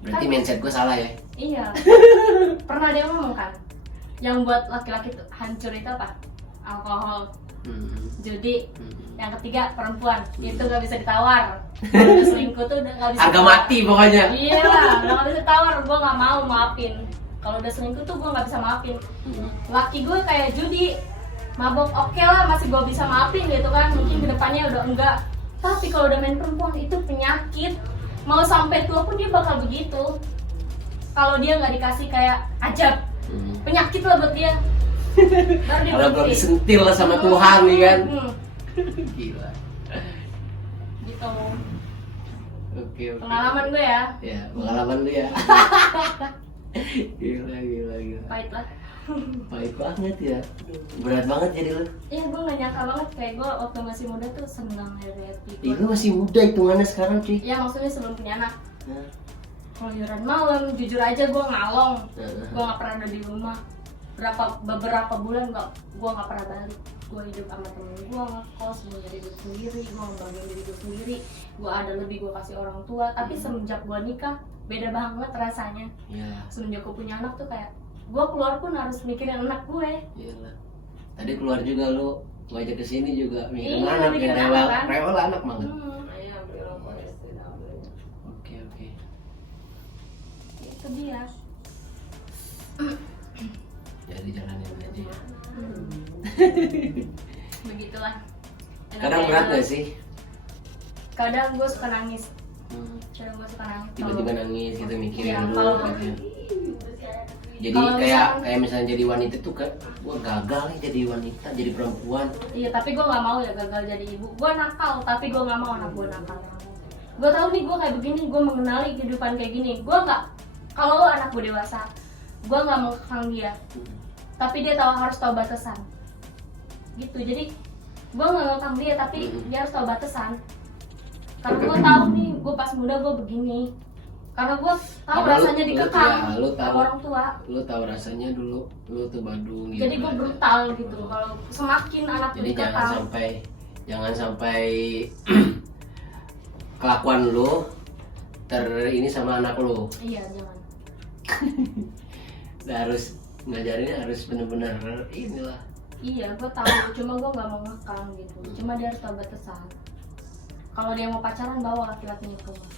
Berarti mindset gue salah ya. Iya. Pernah dia ngomong kan, yang buat laki-laki tuh hancur itu apa? Alkohol, judi. Yang ketiga perempuan, itu gak bisa ditawar. Kalau udah selingkuh tuh udah gak bisa Harga ditawar. mati pokoknya. Iya lah, udah gak bisa ditawar. Gue gak mau maafin. Kalau udah selingkuh tuh gue gak bisa maafin. Laki gue kayak judi, mabok oke lah masih gue bisa maafin gitu kan. Mungkin kedepannya udah enggak. Tapi kalau udah main perempuan itu penyakit. Mau sampai tua pun dia bakal begitu. Kalau dia nggak dikasih kayak ajab, penyakit lah buat dia. Baru dia Kalau belum berhenti. disentil lah sama Tuhan nih kan. Gila. Gitu. Oke. Pengalaman gue ya. Ya, pengalaman lu ya. Gila. Pahit lah. Baik banget ya. Berat banget jadi lu. Iya, gue gak nyangka banget kayak gue waktu masih muda tuh senang happy. Ih, lu masih muda hitungannya sekarang, cuy. Ya maksudnya sebelum punya anak. Nah, Keluyuran malam, jujur aja gue ngalong. nah. Gue gak pernah ada di rumah. Beberapa bulan gue gak pernah balik. Gue hidup sama temen gue, ngekos, gue nyari hidup sendiri, gue ngebangun diri gue sendiri. Gue ada lebih, gue kasih orang tua. Tapi semenjak gue nikah, beda banget rasanya. Iya. Semenjak gue punya anak tuh kayak gue keluar pun harus mikirin anak gue. Iyalah. Tadi keluar juga lu ngajak ke sini juga mikirin Iya, anak, mikirin yang rewel, anak, kan? rewel anak banget. Oke. Itu dia. Jadi jalanin aja ya. Begitulah. Kadang berat gak sih? Kadang gue suka nangis. Hmm. Kadang gue suka nangis. Tiba-tiba nangis gitu mikirin Iya, dulu kalau- gitu. Jadi Kalau kayak misalnya jadi wanita tuh kan gua gagal nih jadi wanita, jadi perempuan. Iya, tapi gue nggak mau ya gagal jadi ibu. Gue nakal, tapi gue nggak mau anak gue nakal. Gue tahu nih gue kayak begini, gue mengenali kehidupan kayak gini. Gue nggak, kalau anak gue dewasa, gue nggak mau kekang dia. Tapi dia harus tahu batasan. Gitu, jadi gue nggak ngekang dia, tapi dia harus tahu batasan. Karena gue tahu nih, gue pas muda gue begini. Karena gue tahu Karena rasanya dikekang lu tahu sama orang tua. Lu tahu rasanya dulu lu tuh Badung gitu. Jadi gue brutal gitu. Kalau semakin anak gue Jadi dikekang, jangan sampai kelakuan lu ini sama anak lu. iya jangan. Nah, harus ngajarinnya harus benar-benar inilah. Iya, gue tahu. Cuma gue nggak mau ngekang gitu. Cuma dia harus tahu batasan. Kalau dia mau pacaran, bawa laki-lakinya ke rumah.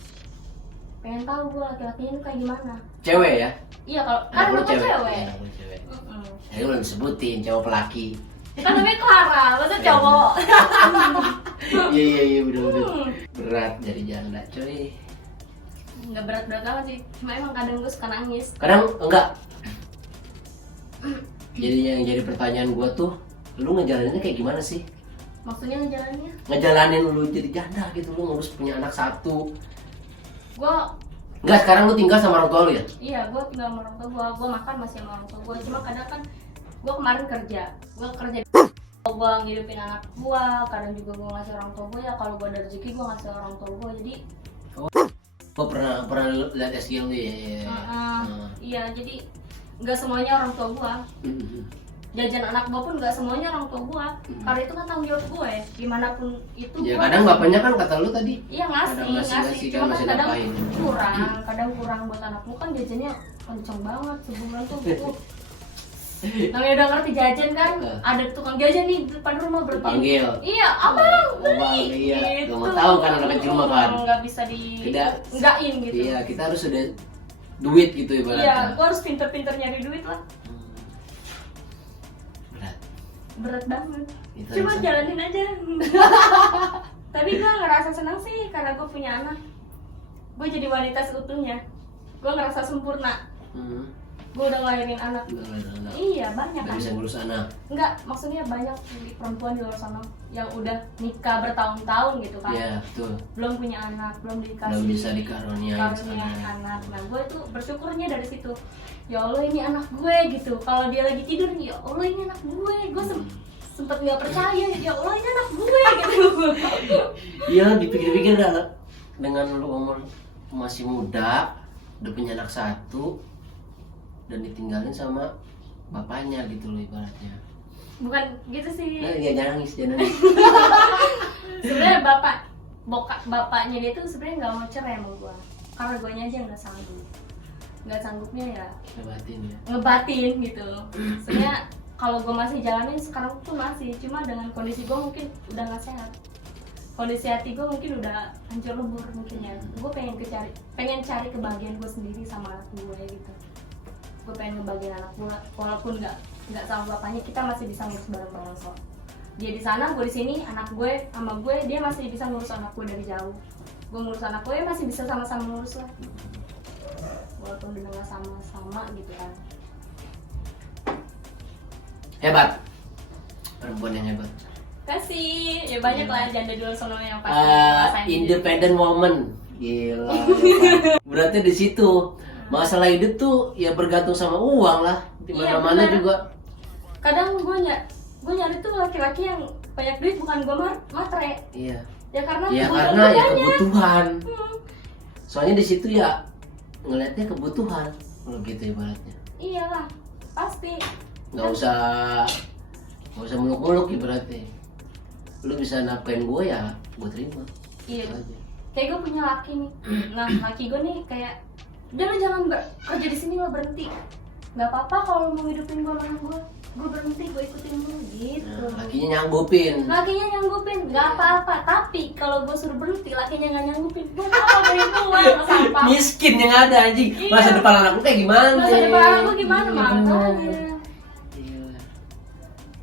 Pengen tahu gue laki-lakinya itu kayak gimana. Cewek ya? Iya, kalau kan Anak lu lu cewek. Iya, anak lu cewek. Mm-mm. Tadi belum disebutin cowok pelaki. Kan namanya Clara, masa cowok. Iya bener-bener Hmm. berat jadi janda coy. Nggak berat-berat amat sih. Cuma emang kadang gue suka nangis. Kadang enggak. Jadi yang jadi pertanyaan gua tuh, lu ngejalaninnya kayak gimana sih? Maksudnya ngejalaninnya? Ngejalanin lu jadi janda gitu, lu ngurus punya anak satu. Gue, Enggak, sekarang lu tinggal sama orang tua lu ya? iya gue tinggal sama orang tua gue. Gue makan masih sama orang tua gue. Cuma kadang kan gue kemarin kerja. Gue kerja gue ngidupin anak gue. Kadang juga gue ngasih orang tua gue ya. Kalau gue ada rezeki gue ngasih orang tua gue. Jadi Gua pernah lihat SG lu ya. iya, jadi nggak semuanya orang tua gue. Jajan anak gue pun nggak semuanya orang tua gue. Karena itu kan tanggung jawab gue. Gimana pun itu Ya gua- kadang bapaknya kan kata lu tadi. Iya ngasih, kadang ngasih, cuma masih kan kadang nampain. kurang buat anakmu kan jajannya kenceng banget sebulan tuh. Namanya udah ngerti jajan kan, ada tukang jajan di depan rumah berarti. Panggil. Iya, abang, Abang, beli. iya. Gitu. Gak mau tahu kan anak kecil mah kan. Nggak bisa Tidak. enggakin gitu. Iya, kita harus udah duit gitu Iya, ibaratnya. gua harus pinter-pinter nyari duit lah. Berat. Berat banget. Itu Cuma yang jalanin aja. Tapi gua ngerasa senang sih karena gua punya anak. Gua jadi wanita seutuhnya. Gua ngerasa sempurna. Gue udah ngelahirin anak. Udah anak. Iya, banyak Udah kan. bisa ngurus anak. Enggak, maksudnya banyak perempuan di luar sana yang udah nikah bertahun-tahun gitu kan. Iya, betul. Belum punya anak, belum dikasih. Belum bisa dikaruniain karuniain anak. Nah, gue tuh bersyukurnya dari situ. Ya Allah, ini anak gue gitu. Kalau dia lagi tidur, ya Allah ini anak gue. Gue sempet nggak percaya, ya Allah ini anak gue gitu. Iya, dipikir-pikir dengan lu umur masih muda, udah punya anak satu, dan ditinggalin sama bapaknya gitu loh ibaratnya. Bukan gitu sih. Nah, ya jangan nangis, jangan nangis. Sebenarnya bapaknya dia tuh sebenarnya nggak mau cerai sama gue. Karena gue aja nggak sanggupnya ya Lewatin ya. ngebatin gitu. Sebenarnya kalau gue masih jalanin sekarang pun masih, cuma dengan kondisi gue mungkin udah nggak sehat. Kondisi hati gue mungkin udah hancur lebur mungkin ya. Gue pengen cari kebahagiaan gue sendiri sama anak gue gitu. Gue pengen ngebagian anak gue, walaupun nggak sama bapaknya, kita masih bisa ngurus bareng-bareng so. Dia di sana, gue di sini, anak gue sama gue, dia masih bisa ngurus anak gue dari jauh. Gue ngurus anak gue masih bisa sama-sama ngurus lah. Walaupun udah nggak sama-sama gitu kan. Hebat. Perempuan yang hebat. Kasih, ya banyak lah janda di luar sana yang pasti Ah, ngerasain independent woman. Gila. Berarti di situ masalah hidup tuh ya bergantung sama uang lah. Di Iya, mana-mana benar. juga. Kadang gue nyari tuh laki-laki yang banyak duit, bukan gue matre. Iya. Ya karena Ya kebutuhan karena gue ya banyak. kebutuhan. Hmm, Soalnya di situ ya ngelihatnya kebutuhan. Kalau gitu ibaratnya. iyalah, pasti. Nggak usah muluk-muluk ibaratnya. Lu bisa nafkain gue ya gue terima. Iya. Aja. Kayak gue punya laki nih. Nah, laki gue nih kayak, udah lu jangan kerja di sini, lo berhenti. Nggak apa-apa kalau lu mau hidupin gue sama gue berhenti, gue ikutin lu gitu. Nah, lakinya nyanggupin. Lakinya nyanggupin, nggak apa-apa. Tapi kalau gue suruh berhenti, lakinya nggak nyanggupin, gue apa dari gue ke sampah. Miskin yang ada anjing. Iya. Masa depan anak lu kayak gimana? Masa depan aku gimana, Iya, makanya. bener. Iya.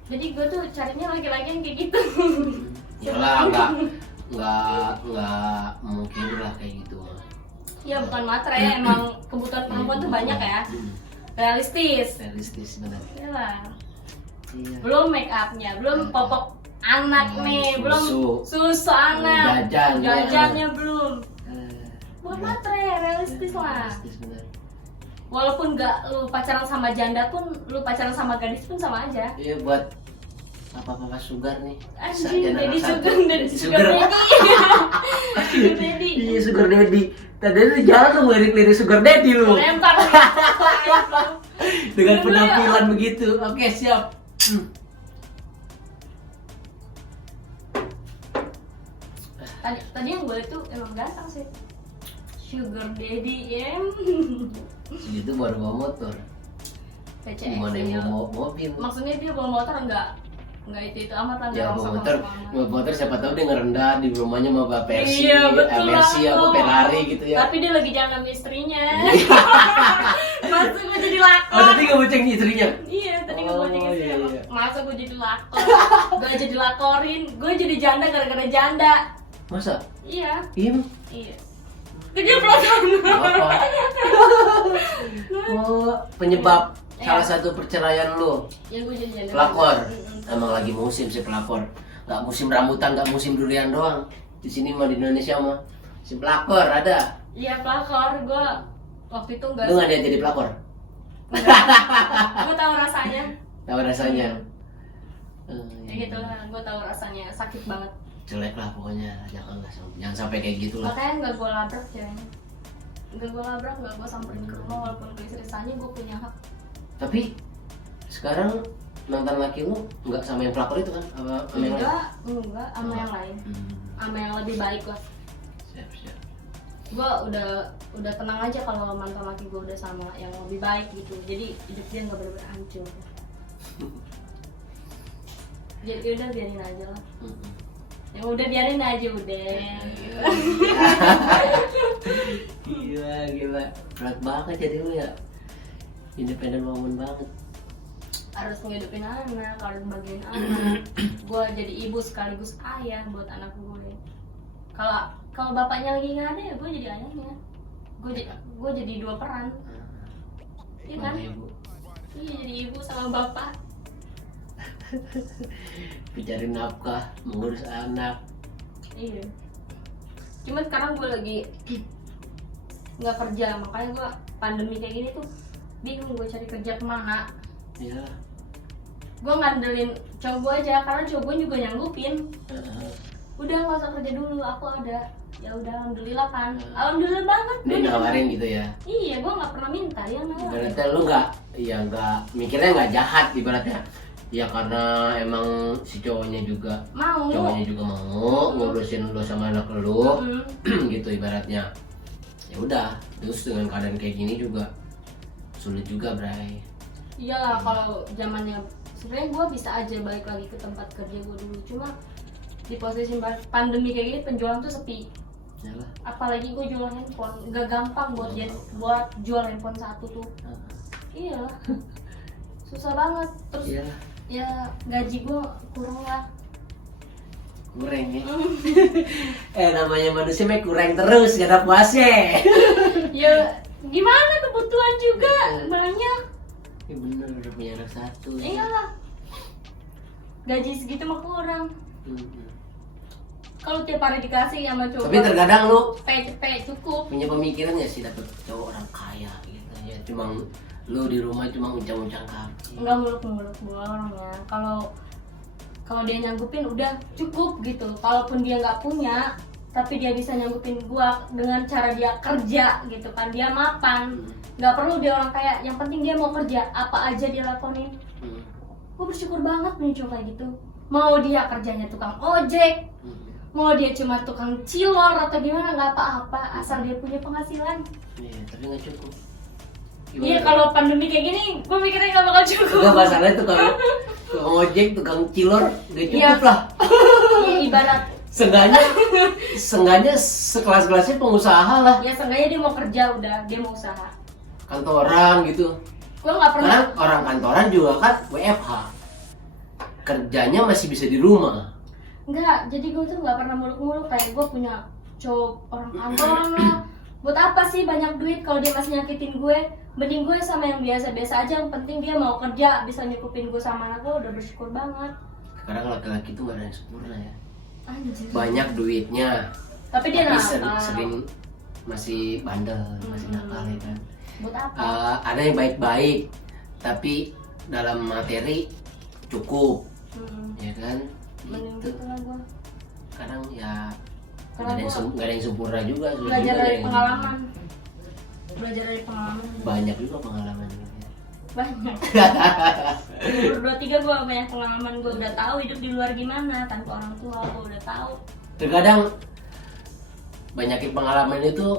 Jadi gue tuh carinya laki-laki yang kayak gitu. Iyalah, nggak mungkin lah kayak gitu. Ya bukan matre ya, emang kebutuhan perempuan tuh banyak ya. Realistis. Realistis benar. Iyalah. Iya. Belum make upnya, belum popok anak nih, belum susu anak, jajannya belum. Buat matre, realistis lah. Realistis benar. Walaupun nggak lu pacaran sama janda pun, lu pacaran sama gadis pun sama aja. Iya buat apa sugar nih. Anjing, Sarjana daddy anak sugar, satu. daddy sugar daddy. Sugar daddy. Iya sugar daddy. Tadi lu jalan lu lirik-lirik sugar daddy lu. Lempar. Dengan Dulu penampilan begitu. Oke, siap. Tadi yang gue itu emang ganteng sih. Sugar daddy Segitu baru bawa motor. PCX. Gimana yang iya. bawa mobil? Maksudnya dia bawa motor enggak itu amat lah, Ya nggak bawa rongsok-rongsok motor, amat. bawa motor siapa tahu dia ngerendah di rumahnya mau bawa Persi, Iya, betul Mercy lah apa tuh. Ferrari gitu ya. Tapi dia lagi jalan sama istrinya. Masa gue jadi lakon. Oh, tadi nggak bonceng istrinya? Iya, tadi gue Oh, bonceng iya, istrinya. iya. Masa gue jadi lakon. Gue jadi lakorin. Gue jadi janda gara-gara janda. Masa? Iya. Iya. Keceplosan. Apa? Oh, penyebab Iya. salah satu perceraian lu. Ya gue jadi janda. Pelakor. Emang lagi musim sih pelakor. Nggak musim rambutan, nggak musim durian doang. Di sini mah di Indonesia mah si pelakor ada. Iya, pelakor. Gue waktu itu enggak. Lu nggak dia jadi pelakor? Gue tahu rasanya. Tahu rasanya? Ya gitu lah, gue tahu rasanya sakit banget. Jelek lah pokoknya, jangan sampai kayak gitu lah. Makanya nggak gue labrak ceweknya. Nggak gue labrak, nggak gue samperin ke rumah walaupun gue istri gue punya hak. Tapi sekarang mantan laki lu nggak sama yang pelakor itu kan? Sama yang lain? Enggak, sama yang lain. Sama yang lebih baik lah. Siap. Gue udah tenang aja kalau mantan laki gue udah sama yang lebih baik gitu. Jadi hidup dia nggak bener-bener hancur. Jadi udah biarin aja lah. Ya udah biarin aja udah. Gila. Berat banget jadi lu ya. Independent woman banget. Harus ngehidupin anak, harus bagian anak. Gue jadi ibu sekaligus ayah buat anak gue. Kalau bapaknya lagi nggak ada ya gue jadi ayahnya. Gue jadi dua peran. Iya kan? Ibu. Iya, jadi ibu sama bapak. Mencari nafkah, mengurus anak. Iya. Cuman sekarang gue lagi nggak kerja, makanya gue pandemi kayak gini tuh bingung gue cari kerja kemana. Ya. Gue ngandelin cowok gue aja karena cowok gue juga nyanggupin. Udah nggak usah kerja dulu, aku ada. Ya udah, alhamdulillah kan. Alhamdulillah banget. Dia nawarin gitu ya. Iya, gue nggak pernah minta, dia nawarin. Ibaratnya lu nggak mikirnya nggak jahat ibaratnya. Ya karena emang si cowoknya juga Mau. mau ngurusin lu sama anak lu. Gitu ibaratnya. Ya udah, terus dengan keadaan kayak gini juga sulit juga, Bray. Iyalah, kalau zamannya sebenarnya gue bisa aja balik lagi ke tempat kerja gue dulu, cuma di posisi pandemi kayak gini penjualan tuh sepi. Yalah. Apalagi gue jual handphone, nggak gampang buat jual handphone satu tuh. Iyalah, susah banget. Terus Iyalah. ya gaji gue kurang lah. Kurang ya. Namanya manusia mah kurang terus, gak ada puasnya. Ya gimana, kebutuhan juga banyak. Ya bener, udah punya anak satu. Iyalah, gaji segitu mah kurang. Hmm. Kalau tiap hari dikasih sama cowok Tapi terkadang lu cepet cukup. punya pemikiran ya sih dapet cowok orang kaya gitu ya, cuma lu di rumah cuma uncang-uncang kaki. Enggak muluk-muluk gua orangnya. Kalau dia nyanggupin udah cukup gitu. Kalaupun dia nggak punya, tapi dia bisa nyanggupin gua dengan cara dia kerja gitu kan, dia mapan. Nggak perlu dia orang kaya, yang penting dia mau kerja, apa aja dia lakonin. Gue bersyukur banget nih cowok kayak gitu. Mau dia kerjanya tukang ojek, mau dia cuma tukang cilor atau gimana, nggak apa-apa, asal dia punya penghasilan. Iya, tapi nggak cukup. Iya, kalau pandemi kayak gini, gue mikirnya nggak bakal cukup. Enggak, masalahnya tukang ojek, tukang cilor nggak cukup Iya. lah. Iya, ibarat Seenggaknya sekelas-kelasnya pengusaha lah, ya seenggaknya dia mau kerja, udah dia mau usaha. kantoran gitu. Gue nggak pernah. Karena orang kantoran juga kan WFH, kerjanya masih bisa di rumah. Enggak, jadi gue tuh nggak pernah muluk-muluk kayak gue punya cowok orang kantoran lah. Buat apa sih banyak duit kalau dia masih nyakitin gue? Mending gue sama yang biasa-biasa aja, yang penting dia mau kerja, bisa nyukupin gue sama anak gue, udah bersyukur banget. Sekarang laki-laki tuh gak ada yang sempurna ya. Anjir. Banyak duitnya, Tapi dia tapi nakal. sering masih bandel, masih nakal ya kan. Buat apa? Ada yang baik-baik, tapi dalam materi cukup, ya kan? Mending Gitu. gitu lah gue. Kadang ya Karena nggak ada yang sempurna juga. susah belajar juga dari yang- pengalaman. Belajar dari pengalaman. Banyak juga pengalaman. Banyak. Umur 23 gue banyak pengalaman, gue udah tahu hidup di luar gimana tanpa orang tua, gue udah tahu. Terkadang banyakin pengalaman itu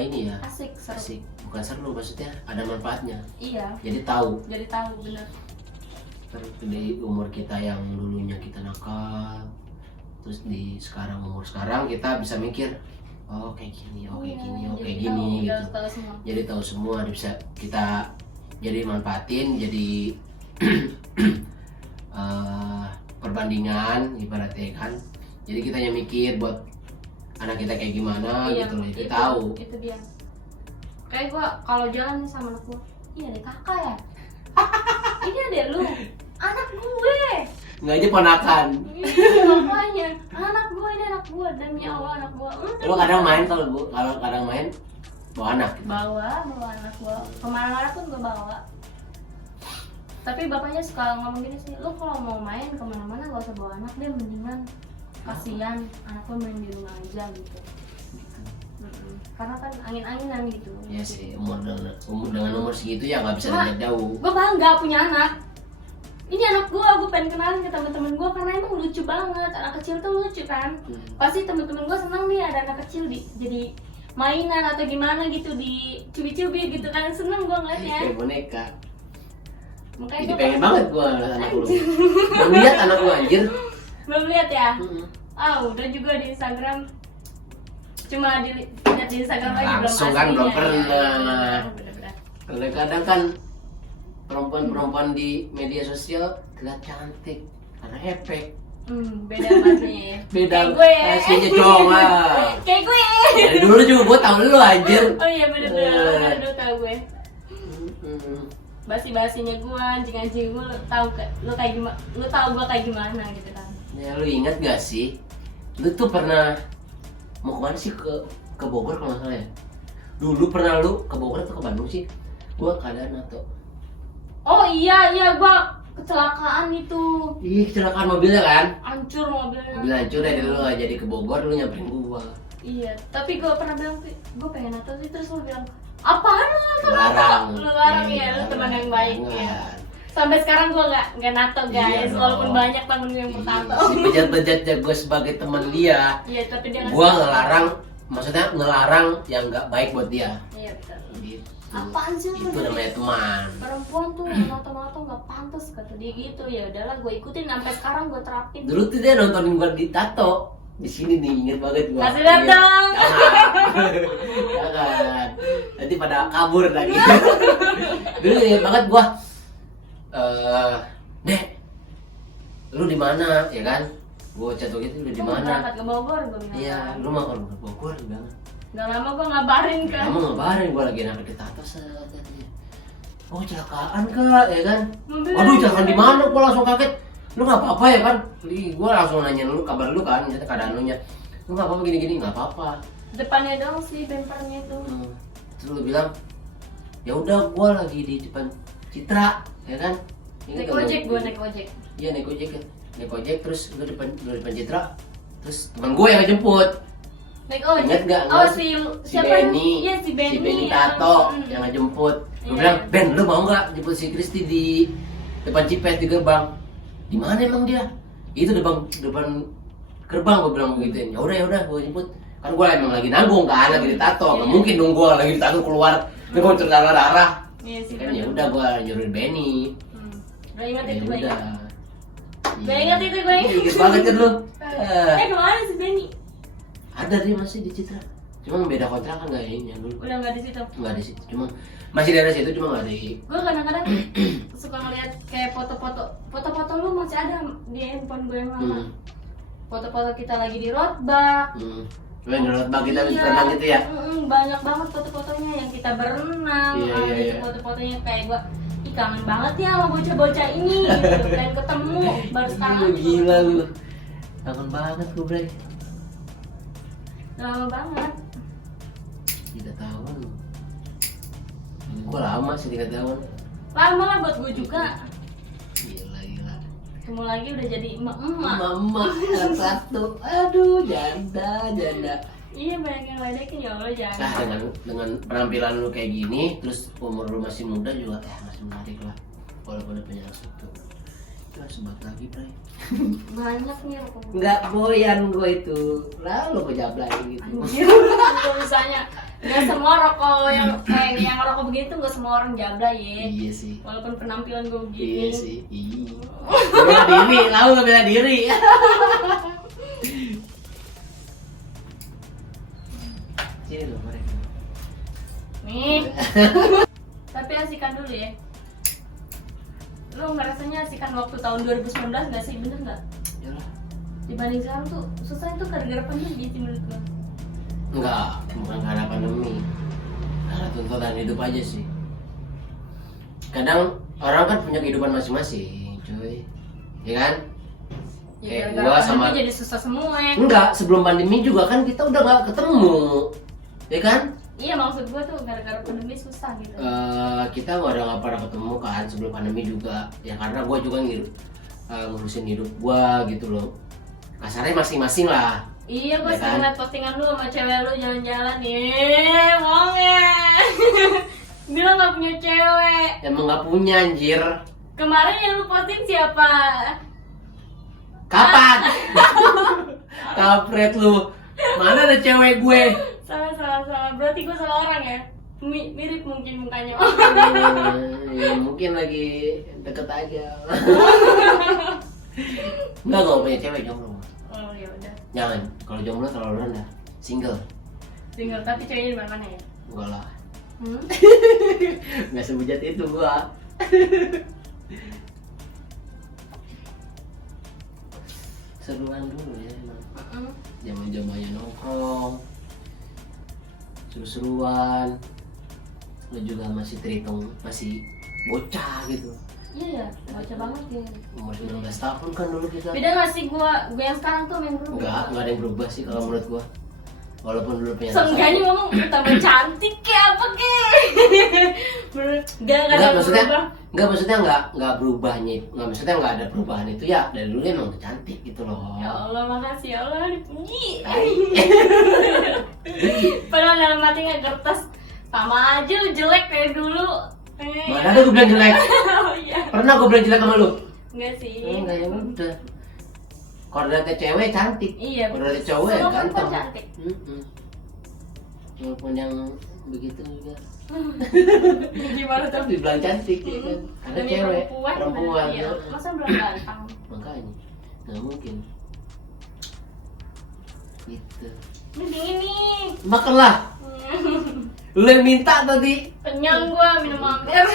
ini ya Asik, seru. asik, bukan seru, maksudnya ada manfaatnya. Iya, Jadi tahu jadi tahu bener. di umur kita yang dulunya kita nakal, terus di umur sekarang kita bisa mikir, oh kayak gini, oh kayak Iya, gini, oh jadi kayak tahu, gini udah gitu. tahu semua. Jadi tahu semua, bisa kita jadi manfaatin, jadi perbandingan ibaratnya kan. Jadi kita yang mikir buat anak kita kayak gimana Iya, gitu loh, kita itu- tahu. Itu dia. Kayak gue kalau jalan nih sama anak gue, iya ada kakak ya. Ini ada lu, anak gue. Nggak aja ponakan. Iya, makanya anak gue ini anak gue, demi Allah anak gue. Lo kadang main kalau kadang main bawa anak. bawa anak gue kemana-mana pun gue bawa. Tapi bapaknya suka ngomong gini sih, lu kalau mau main kemana-mana gak usah bawa anak deh, mendingan kasihan anak lu main di rumah aja gitu. Karena kan angin-anginan gitu. Ya sih, dengan umur segitu ya nggak bisa Cuma, lihat jauh. gue bangga punya anak. Ini anak gue pengen kenalin ke teman-teman gue karena emang lucu banget. Anak kecil tuh lucu kan. Pasti teman-teman gue senang nih ada anak kecil jadi mainan atau gimana gitu, di cubi-cubi gitu kan, seneng gue ngeliatnya. Kayak boneka. Makanya Jadi gue pengen banget gua anak lu. Belum lihat anak lu anjir. belum lihat ya. Udah juga di Instagram, cuma lihat di Instagram aja, belum Langsung kan belum aslinya. pernah. Bener-bener. Kadang kan perempuan-perempuan di media sosial terlihat cantik karena efek. Beda masnya. Beda Kayak gue ya. aslinya cowok lah. Kayak gue. Dari dulu juga gua tahu lu anjir. Oh iya bener-bener, udah tau gue. Mm-mm. Basi-basinya gue, anjing-anjing gue, lu kayak gimana, lu tahu gue kayak gimana gitu kan. Ya lu ingat gak sih? Lu tuh pernah mau kemana sih, ke Bogor kalau nggak salah ya? Dulu pernah lu ke Bogor atau ke Bandung sih? Gua keadaan atau Oh iya gue kecelakaan itu, ih kecelakaan mobilnya kan? hancur mobilnya. Mobil hancur dari lu nggak jadi ke Bogor, lu nyamperin gua. Iya, tapi gue pernah bilang tuh, gue pengen nato sih, terus lu bilang apaan lu nato? Larang. Lu larang ya, lu teman yang baik ya. Sampai sekarang gue nggak nato Iya guys, dong. walaupun banyak temen yang bertato. Si bejat-bejatnya gue sebagai teman dia, Iya, tapi dia nggak gua suka. ngelarang, maksudnya ngelarang yang nggak baik buat dia. Iya betul. Gitu. Apaan sih lu? Itu namanya teman. Perempuan tuh nato-nato nggak pantas kata dia gitu. Ya udahlah, gue ikutin sampai sekarang, gue terapin. Dulu tuh dia nontonin gua di tato. Di sini nih, inget banget gua. Kasih lihat Iya. dong. Jangan. Nanti pada kabur lagi. Dulu inget banget gua. Dek, lu di mana ya kan? Gua catur gitu, lu di Gue mau mana? berangkat ke Bogor, gue bilang. Iya, lu mau ke Bogor bilang. Gak lama gue ngabarin kan. Kamu ngabarin gua lagi anak di tato katanya. Oh, kecelakaan Kak, ya kan? Mobil Waduh, kecelakaan di mana? Gua langsung kaget. lu nggak apa-apa ya kan? Gue langsung nanya lu kabar lu kan, misalnya keadaan lu nya, lu nggak apa-apa gini-gini, nggak apa-apa. Depannya doang sih bempernya itu. Terus lu bilang, ya udah gue lagi di depan Citra, ya kan? Ini Naik kan ojek, gue naik ojek. Iya naik ojek kan, naik ojek terus lu depan Citra, terus teman gue yang ngejemput. Naik ojek. Ingat nggak? Oh si Siapa? Benny. Iya si Benny. Si Benny Tato yang ngejemput. Gue Iya. bilang, Ben, lu mau nggak jemput si Kristi di depan Cipet di gerbang? Di mana emang dia? Itu depan gerbang, gue bilang begitu. Ya udah, gue jemput. Kan gue emang lagi nanggung kan, lagi ditato. Nggak Iya. mungkin dong gue lagi ditato keluar, gue darah. Iya si Kan ya udah gue nyuruh Benny. Gue ingat Ya itu gue udah. ingat. Gue ingat itu gue ingat. Ingat banget kan lu. Kemana si Benny? Ada dia masih di Citra. Cuma beda kontrakan nggak ini yang dulu. Udah nggak di situ. Nggak di situ. Cuma masih daerah situ cuma nggak di. Gue kadang-kadang suka ngeliat kayak foto-foto lu masih ada di handphone gue yang lama. Foto-foto kita lagi di road bar. Lu yang menurut bang kita berenang gitu ya. Banyak banget foto-fotonya yang kita berenang. Iya. Foto-fotonya kayak gue, ih kangen banget ya sama bocah-bocah ini gitu. Pengen ketemu baru sekarang. Gila lu. Kangen banget gue Bray. Lama banget. 3 tahun. Gue lama sih 3 tahun. Lama lah buat gue juga. Gila. Ketemu lagi udah jadi emak-emak. Mama satu. Aduh janda. Iya banyak yang ledekin ya Allah jangan. Nah dengan penampilan lu kayak gini, terus umur lu masih muda juga masih menarik lah. Walaupun udah punya anak satu. Kita sebat lagi Bray. Banyak nih rokok. Nggak goyan gue itu. Lalu gue jablay gitu. Anjir, kalau misalnya nggak semua rokok yang rokok begini tuh nggak semua orang jabla ya. Iya sih. Walaupun penampilan gue begini. Iya sih. Iya. Bela diri, lalu nggak bela diri. Sini loh mereka. Nih. Tapi asikan dulu ya. Lu ngerasanya asikan waktu tahun 2019 nggak sih, bener nggak? Yalah. Dibanding sekarang tuh susah itu gara-gara pandemi gitu menurut gue. Enggak, bukan karena pandemi. Karena tuntutan hidup aja sih. Kadang orang kan punya kehidupan masing-masing, cuy. Ya kan? Ya Kayak gara-gara gua pandemi sama- jadi susah semua ya. Enggak, sebelum pandemi juga kan kita udah nggak ketemu. Ya kan? Iya maksud gue tuh gara-gara pandemi susah gitu. Kita nggak pernah ketemu kan sebelum pandemi juga. Ya karena gue juga ngurusin hidup gue gitu loh. Kasarnya masing-masing lah. Iya, gue Ya sering kan? liat postingan lu sama cewek lu jalan-jalan bohong ya. Bilang gak punya cewek. Emang nggak punya anjir. Kemarin yang lu posting siapa? Kapan? Kampret lu. Mana ada cewek gue? Salah. Berarti gue salah orang ya? Mirip mungkin mukanya. Ya, mungkin lagi deket aja. Enggak, gak punya cewek, jomblo. Oh ya udah. Jangan, kalau jomblo terlalu rendah. Single. Single tapi ceweknya di mana-mana ya? Enggak lah. Hmm? Nggak sebujat itu gua. Seruan dulu ya emang. Zaman-zamannya nongkrong. Seru-seruan. Lu juga masih terhitung masih bocah gitu. Iya ya, bocah banget ya. Umur 19 tahun kan dulu kita. Beda gak sih gue yang sekarang tuh main berubah? Enggak ada yang berubah sih kalau menurut gua. Walaupun dulu punya Seenggaknya ngomong tambah cantik kayak apa kek? Gak ada Enggak, maksudnya berubah. maksudnya enggak berubahnya. Enggak maksudnya enggak ada perubahan itu ya. Dari dulu emang udah cantik gitu loh. Ya Allah, makasih ya Allah dipuji. Tai. Padahal dalam hati nggak kertas sama aja lu jelek kayak dulu. Mana ada gue bilang jelek? Oh iya. Pernah gue bilang jelek sama lu? Enggak sih. Enggak, ya udah. Koordinatnya cewek cantik. Iya. Koordinatnya cowok ya Semua perempuan ganteng. cantik. Walaupun yang begitu juga. Gimana tuh? Dibilang cantik ya kan. Karena Demi cewek, perempuan. perempuan. Iya. ya. Masa belum ganteng? Makanya nggak mungkin. Gitu. Ini dingin nih. Makanlah. Lu yang minta tadi. Kenyang gua minum amer.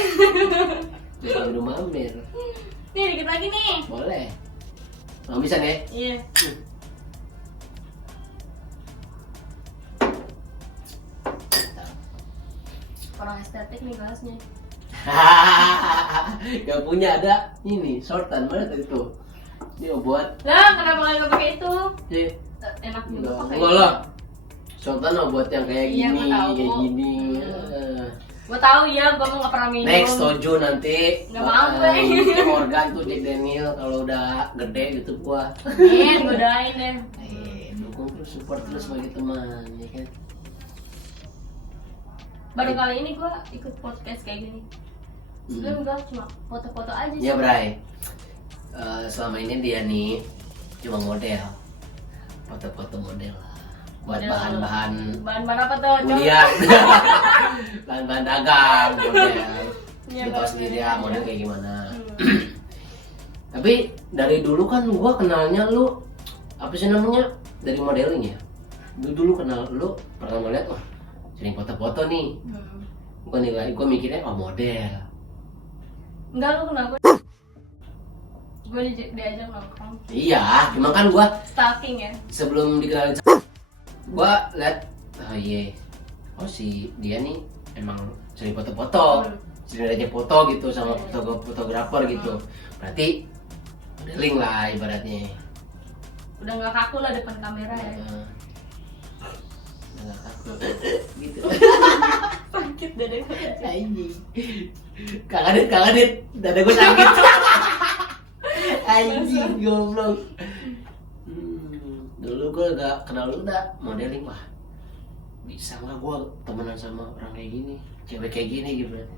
Bisa minum amer. Nih dikit lagi nih. Boleh. Nggak bisa nih. Iya. Orang estetik nih bahasnya. Gak punya ada ini shortan mana tadi tuh? Ini obat. Lah, kenapa nggak pakai itu? Iya. Enak juga pakai. Enggak lah. Sultan obat yang kayak Iya, gini, gua tahu. kayak gini. Gue tahu ya, gue mau nggak pernah minum. Next Tojo nanti. Nggak mau, gue. Organ tuh Jack Daniel kalau udah gede gitu gua. Godain deh. Dukung terus, support terus sebagai teman, ya kan. Baru kali ini gue ikut podcast kayak gini. Sebelum gue cuma foto-foto aja sih. Ya Bray, selama ini dia nih cuma model, foto-foto model lah, buat Model. bahan-bahan Bahan-bahan apa tuh? kuliah, bahan-bahan dagang, model. Iya, Lu tau bahan sendiri dagang. ya model kayak gimana. Tapi dari dulu kan gua kenalnya lu apa sih namanya dari modeling ya. Dulu kenal lu pertama lihat wah sering foto-foto nih. Gua mikirnya oh model. Enggak, lu kenapa? Gue diajak nongkrong. Iya, cuma kan gua Stalking ya. sebelum dikenalin gua lihat oh iya oh si dia nih emang sering foto-foto sering aja foto gitu sama fotografer gitu berarti modeling lah ibaratnya Udah nggak kaku lah depan kamera ya. nggak kaku gitu Sakit dada gue. anjing kangen dit dada gua sakit anjing goblok. Dulu gue gak kenal lu udah modeling wah bisa nggak gue temenan sama orang kayak gini cewek kayak gini gitu berarti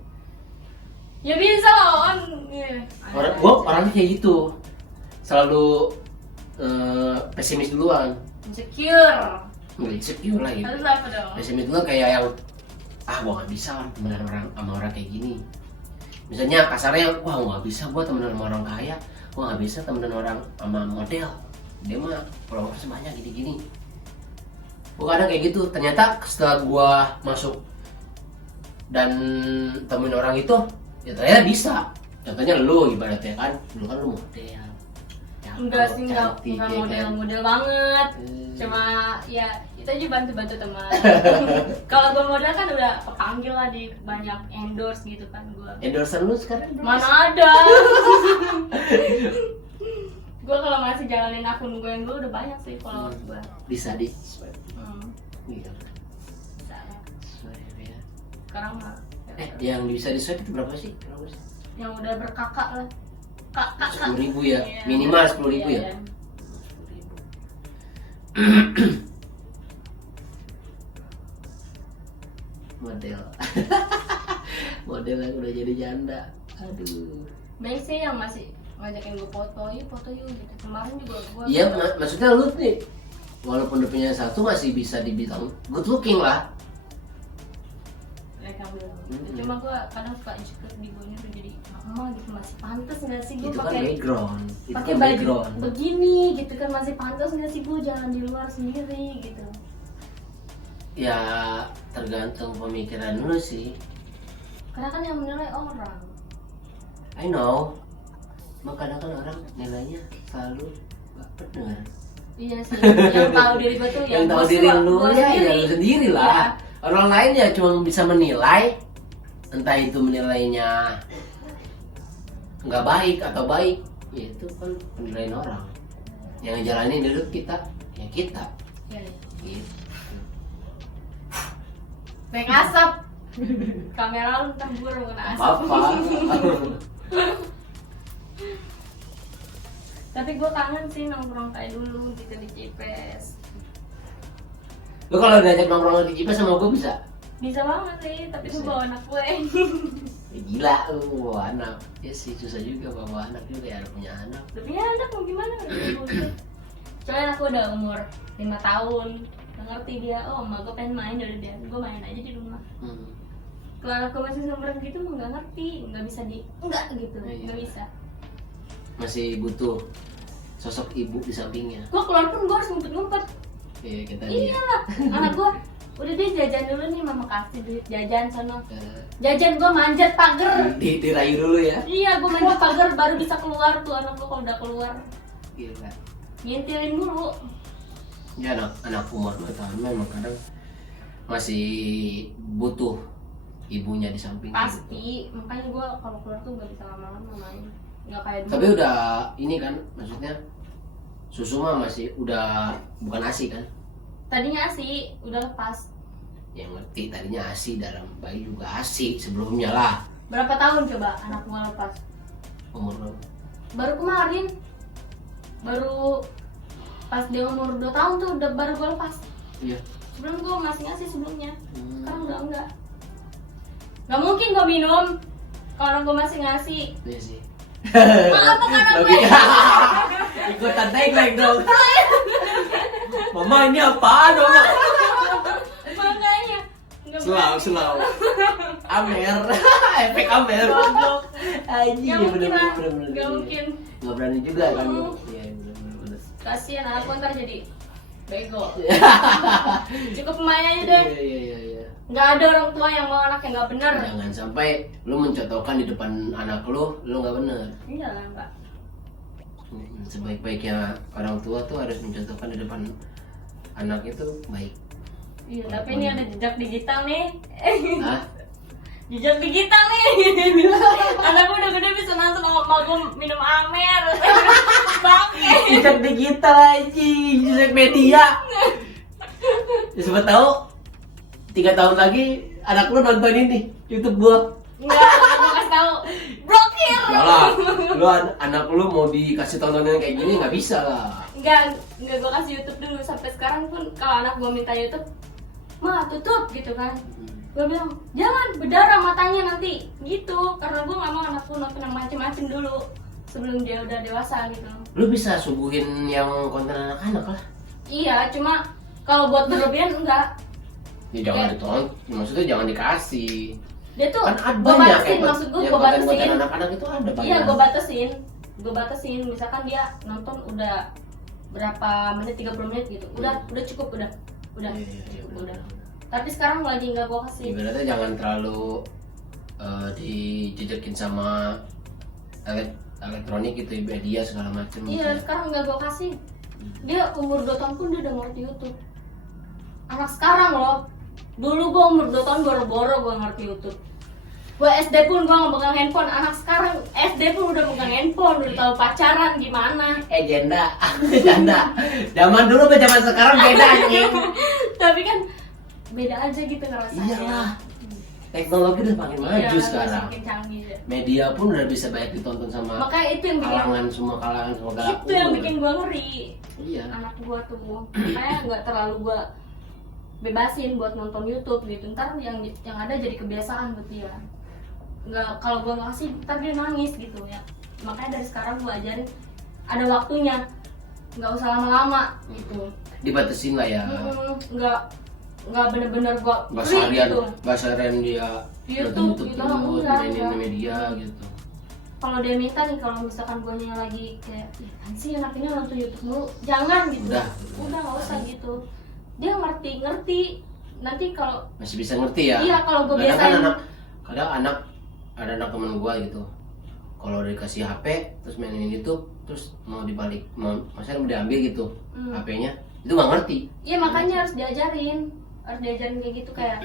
Ya bisa loh on. gue orangnya kayak gitu selalu pesimis duluan Insecure. nggak insecure lah gitu Harus apa dong? pesimis duluan kayak yang gue nggak bisa temenan orang sama orang kayak gini misalnya kasarnya wah nggak bisa gue temenan sama orang kaya gue nggak bisa temenan orang sama model dia mah followersnya banyak gini-gini gue kadang kayak gitu ternyata setelah gue masuk dan temuin orang itu ya ternyata bisa contohnya lu ibaratnya kan lu model Enggak sih, enggak cantik, ya kan? model-model banget. Cuma ya itu aja bantu-bantu teman. Kalau gue model kan udah kepanggil lah di banyak endorse gitu kan gue. Endorsean lu sekarang berapa Mana sih? ada. Gue kalau masih jalanin akun gue yang dulu udah banyak sih followers gue. Bisa di swipe gitu Bisa lah. swipe ya. Sekarang mah Yang bisa di swipe itu berapa sih? yang udah berkakak lah. Kakak. 10.000 ya, Iya. minimal 10.000 ya. Iya. 10.000. Model. Model yang udah jadi janda. Aduh. Banyak sih yang masih ngajakin gue foto yuk gitu. Kemarin juga gue. Iya, maksudnya lu nih walaupun udah punya satu masih bisa dibilang good looking lah. Mereka bilang. Cuma gue kadang suka insecure di gue udah jadi mama gitu, masih pantas nggak sih gue Itu kan pakai background. Itu pakai kan baju background. begini gitu kan, masih pantas nggak sih gue jalan di luar sendiri gitu. Ya tergantung pemikiran lu sih. Karena kan yang menilai orang. I know. Makanya kan orang nilainya selalu gak benar. Iya sih, yang tahu diri gue tuh Yang tahu gua diri suka- lu gua ya lu sendiri lah. Iya. Orang lain ya cuma bisa menilai, entah itu menilainya nggak baik atau baik, ya itu kan penilaian orang. Yang ngejalanin hidup kita, ya kita. Iya, iya. Gitu. Naik asap. Kamera lu ntar burung kena asap. Apa? Tapi gue kangen sih nongkrong kayak dulu gitu di Cipes. Lu kalau diajak nongkrong di Cipes sama gue bisa? Bisa banget sih, tapi gue Bisa. bawa anak gue. Ya, gila lu bawa anak. Ya sih susah juga bawa anak juga ya, ada punya anak. Tapi ya anak mau gimana? Soalnya aku udah umur 5 tahun. Gak ngerti dia, oh emak gue pengen main dari dia. Gue main aja di rumah. Kalau anak gue masih seumuran gitu mah gak ngerti. Gak bisa enggak gitu, Iya. gak bisa. Masih butuh sosok ibu di sampingnya. Gue keluar pun gue harus ngumpet-ngumpet. Iya kita Iya lah, anak gue udah deh jajan dulu nih, mama kasih duit jajan sono. Eh, Jajan gue manjat pagar. dirayu dulu ya. Iya, gue manjat pagar baru bisa keluar tuh anak gue. Kalau udah keluar Gila. ngintilin dulu. Ya anak umur 2 tahun memang kadang masih butuh ibunya di samping. Pasti, makanya gue kalau keluar tuh gak bisa lama-lama main. nggak kayak dulu. Tapi udah ini kan, maksudnya susu mah masih udah bukan ASI kan? Tadinya ASI udah lepas. Yang ngerti tadinya ASI, dalam bayi juga ASI sebelumnya lah. Berapa tahun coba anak gua lepas? Umur berapa? Baru kemarin, baru pas dia umur 2 tahun tuh udah baru gua lepas. Iya. Sebelum gua masih ngasih sebelumnya. Sekarang udah enggak. Nggak mungkin gua minum kalau gua masih ngasih. Iya sih. Maaf anak gue. Logika. Ikutan tagline dong. Mama ini apaan Mama? Makanya nggak Selau. Amer. Efek Amer. Goblok. Anjing, Nggak mungkin lah. bener-bener. Nggak mungkin. Nggak berani juga kan. Hmm. Iya, bener-bener. Kasian aku ntar jadi bego. Cukup pemain aja deh. Iya. Nggak ada orang tua yang mau anak yang nggak bener. Jangan sampai lu mencontohkan di depan anak lu nggak bener. Iya lah mbak. Sebaik-baiknya orang tua tuh harus mencontohkan di depan anak itu baik. Iya tapi ini ada jejak digital nih. Hah? Jejak digital nih. Anakku udah gede bisa nonton sama gue minum Amer. Bangke. Jejak digital anjing, jejak media. Ya, siapa tahu 3 tahun lagi anak lu nonton ini YouTube gua. Enggak, gue kasih tahu. Blokir. Salah. Lu anak lu mau dikasih tontonan kayak gini nggak bisa lah. Enggak gue kasih YouTube dulu. Sampai sekarang pun kalau anak gue minta YouTube, "Ma, tutup," gitu kan. Gue bilang, "Jangan, berdarah matanya nanti." Gitu, karena gue nggak mau anakku nonton yang macem-macem dulu sebelum dia udah dewasa gitu. Lu bisa suguhin yang konten anak-anak lah. Iya, cuma kalau buat berlebihan enggak. Ya jangan ditonton, maksudnya jangan dikasih. Dia tuh Kan ada gue banyak batasin, maksud gue konten batasin. anak-anak itu ada banyak. Iya, gue batasin. Misalkan dia nonton udah berapa menit, 30 menit gitu. Udah cukup, udah. Iya, Cukup, udah. benar. Tapi sekarang lagi nggak gue kasih. Ibaratnya jangan terlalu dijejekin sama elektronik gitu, media segala macam. Iya, sekarang nggak gue kasih. Dia umur 2 tahun pun dia udah ngerti YouTube. Anak sekarang loh. Dulu gue umur 2 tahun boro-boro gue ngerti YouTube. Gue SD pun gue nggak megang handphone. Anak sekarang SD pun udah megang handphone, udah tahu pacaran gimana. Janda. Zaman dulu sama zaman sekarang beda anjing. Tapi kan beda aja gitu ngerasanya. Iyalah. Teknologi udah makin maju Iya, sekarang. makin canggih ya. Media pun udah bisa banyak ditonton sama Makanya itu yang bikin kalangan semua galak. itu yang bikin gue ngeri. Iya. Anak gue tuh makanya nggak terlalu gue bebasin buat nonton YouTube gitu. Ntar yang ada jadi kebiasaan buat dia. Nggak, kalau gue ngasih ntar dia nangis gitu ya. Makanya dari sekarang gue ajarin ada waktunya, nggak usah lama-lama gitu. Dibatasin lah ya. Nggak bener-bener gue Nggak free seharian, gitu. nggak seharian dia YouTube nonton gitu, terus, enggak. mainin media gitu. Kalau dia minta nih, kalau misalkan gue lagi kayak "Apaan sih anak ini nonton YouTube mulu," jangan gitu. Udah Nggak usah gitu. Dia ngerti. Nanti kalau masih bisa ngerti ya. iya, kalau gue Kadang biasain kadang ada anak temen gua gitu, kalau dikasih HP terus mainin YouTube terus mau maksudnya mau diambil gitu HP-nya, itu nggak ngerti. iya makanya harus diajarin kayak gitu, kayak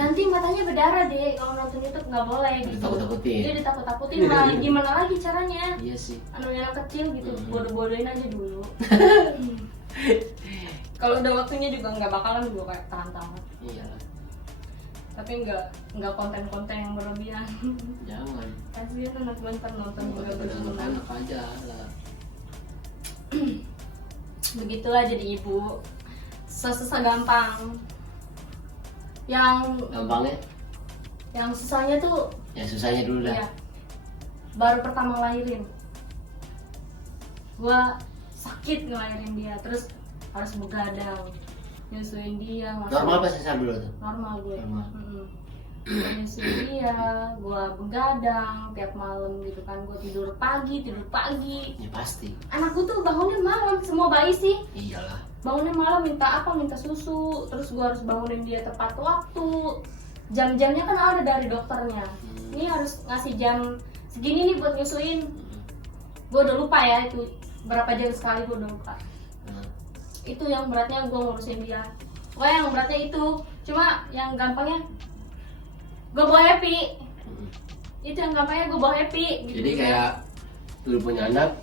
nanti matanya berdarah deh kalau nonton YouTube, nggak boleh gitu. Ditakut-takutin. Dia ditakut-takutin lah. Gimana lagi caranya? Iya sih. Anak kecil gitu, bodoh-bodohin aja dulu. Kalau udah waktunya juga nggak bakalan gue kayak tahan-tahan. Iya lah. Tapi nggak konten-konten yang berlebihan. Jangan. Kasihan anak gue ntar nonton juga berlebihan. Anak-anak aja lah. Begitulah jadi ibu. Susah gampang. Gampangnya? Yang susahnya tuh Ya susahnya dulu dah. ya, baru pertama ngelahirin. Gua sakit ngelahirin dia, terus harus begadang nyusuin dia. Normal apa sesar dulu tuh? Normal gue. Normal. Nyusuin dia, gua begadang tiap malam gitu kan. Gua tidur pagi. Ya pasti. Anakku tuh bangunin malam, semua bayi sih. Iyalah. Bangunin malam minta susu, terus gua harus bangunin dia tepat waktu. Jam-jamnya kan ada dari dokternya. Ini harus ngasih jam segini nih buat nyusuin. Gua udah lupa ya itu berapa jam sekali, gua udah lupa. Itu yang beratnya gua ngurusin dia. Pokoknya yang beratnya itu, cuma yang gampangnya gua bawa happy. Itu yang gampangnya gua bawa happy gitu. Jadi kayak lu punya anak,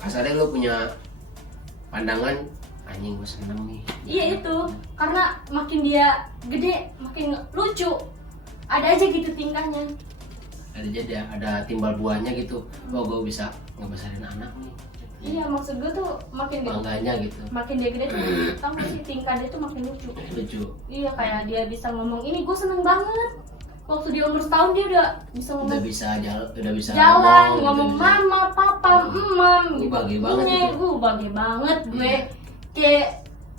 kasarnya lu punya pandangan anjing gue seneng nih. Iya itu, karena makin dia gede makin lucu, ada aja gitu tingkahnya. Ada timbal buahnya gitu. Oh gue bisa ngebesarin anak nih. Iya, maksud gue tuh makin bangganya gitu. Makin dia gede tuh, tau gak sih tingkah dia tuh makin lucu. Lucu. Iya, kayak dia bisa ngomong ini gue seneng banget. Waktu dia umur setahun dia udah bisa ngomong. Udah bisa jalan, ngomong gitu, mama, papa, emam. Gue bagi banget itu. Gue bagi banget gue. Kayak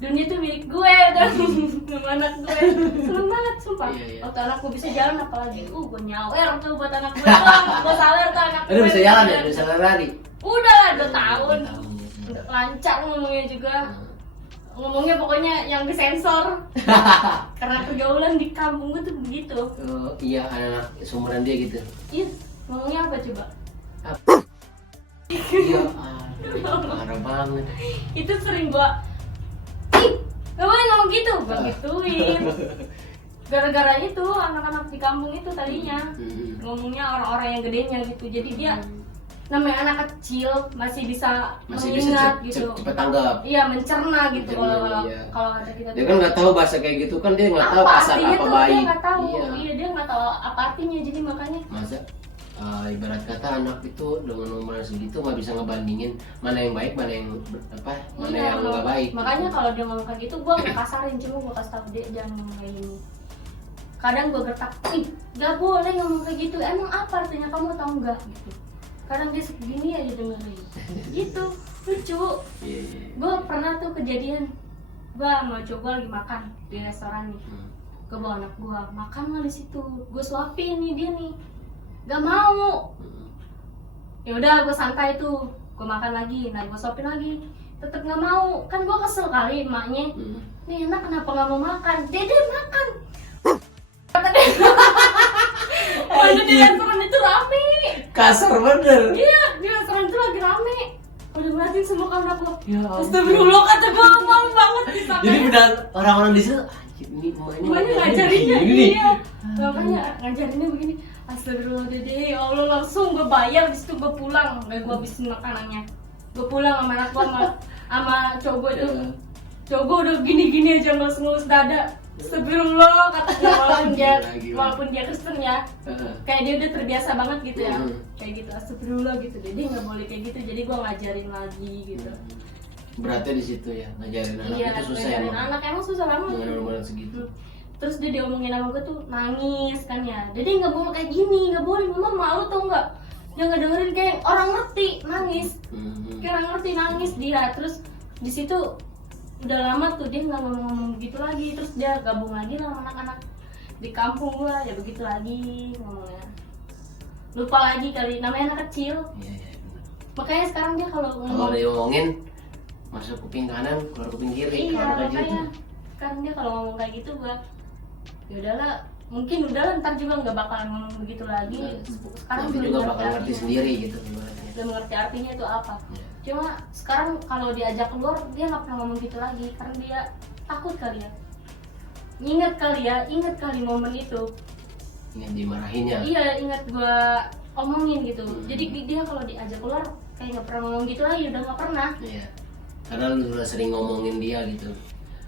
dunia tuh milik gue dan sama anak gue. Seneng banget sumpah. Iya. Waktu anak gue bisa jalan apalagi. Gue nyawer tuh buat anak gue doang. Gue sawer tuh anak gue. Udah bisa jalan ya? Udah bisa lari? Udah lah 2 tahun. Ya. Udah lancar ngomongnya juga. Ngomongnya pokoknya yang disensor. Karena pergaulan di kampung gue tuh begitu. Iya, anak seumuran dia gitu. Iya, ngomongnya apa coba? Iya, parah banget. Itu sering gua gak boleh ngomong gitu, gua gituin. Gara-gara itu anak-anak di kampung itu tadinya ngomongnya orang-orang yang gedenya gitu. Jadi dia namanya anak kecil masih bisa mengingat gitu. Cepet tanggap. Iya, mencerna gitu Iya. kalau ada kita. Dia kan nggak tahu bahasa kayak gitu kan, dia nggak tahu kasar artinya apa tuh, baik. Dia nggak tahu. Iya. Iya, dia nggak tahu apa artinya, jadi makanya Masa ibarat kata anak itu dengan umur segitu nggak bisa ngebandingin mana yang baik, mana yang mana iya, yang nggak baik. makanya kalau dia ngomong kayak gitu gua nggak kasarin, cuma gua kasih tahu dia jangan ngomong kayak gini. Kadang gua gertak, ih nggak boleh ngomong kayak gitu, emang apa artinya, kamu tahu nggak gitu. Kadang dia segini aja dengerin gitu, lucu. Gua pernah tuh kejadian, gua mau coba lagi makan di restoran nih, gua bawa anak gua makan lah di situ, gua suapin nih dia nih gak mau. Ya udah gue santai tuh, gue makan lagi, nah gue suapin lagi, tetep nggak mau. Kan gue kesel kali emaknya, nih enak kenapa nggak mau makan, dede makan. Kata dia, mana di restoran itu rame. Kasar bener. Iya, di restoran itu lagi rame. Udah ngeliatin semua kamera gue. Ya Astagfirullah, kata gue malu banget di sana. Jadi udah orang-orang di situ, ini emaknya ngajarinnya iya. Makanya ngajarinnya begini. Astagfirullah dede, ya Allah, langsung gue bayar, di situ gue pulang, gak gue habisin makanannya. Gue pulang sama anak gue sama cowok gue itu. Cowok gue udah gini-gini aja ngelus-ngelus dada. Astagfirullah, katanya walaupun dia Kristen ya, kayak dia udah terbiasa banget gitu ya, kayak gitu. Astagfirullah gitu, jadi nggak boleh kayak gitu. Jadi gue ngajarin lagi gitu. Beratnya di situ ya, ngajarin anak Iya, itu susah ngajarin emang. anak emang susah banget. Dengan umur segitu. Terus dia diomongin sama gue tuh nangis kan ya. Jadi nggak boleh kayak gini, nggak boleh. Mama malu tau nggak? Dia nggak dengerin, kayak orang ngerti nangis, kayak orang ngerti nangis dia. Terus di situ udah lama tuh dia nggak ngomong begitu lagi. Terus dia gabung lagi sama anak-anak di kampung gue, ya begitu lagi ngomongnya. Lupa lagi kali, namanya anak kecil. Iya, benar. Makanya sekarang dia kalau Kalau dia ngomongin masuk kuping kanan, keluar kuping kiri. iya, Kalau kayak gitu. makanya sekarang dia kalau ngomong kayak gitu gue, ya udahlah, mungkin udahlah, ntar juga nggak bakalan ngomong begitu lagi. Sekarang nanti belum juga ngerti bakal ngerti artinya. sendiri gitu ibaratnya. Belum ngerti artinya itu apa. Iya. Cuma sekarang kalau diajak keluar dia nggak pernah ngomong gitu lagi karena dia takut kali ya. Ingat kali momen itu. Ingin dimarahinnya. Iya, ingat gua omongin gitu. Jadi dia kalau diajak keluar kayak nggak pernah ngomong gitu lagi, udah nggak pernah. Iya. Karena lu udah sering ngomongin dia gitu.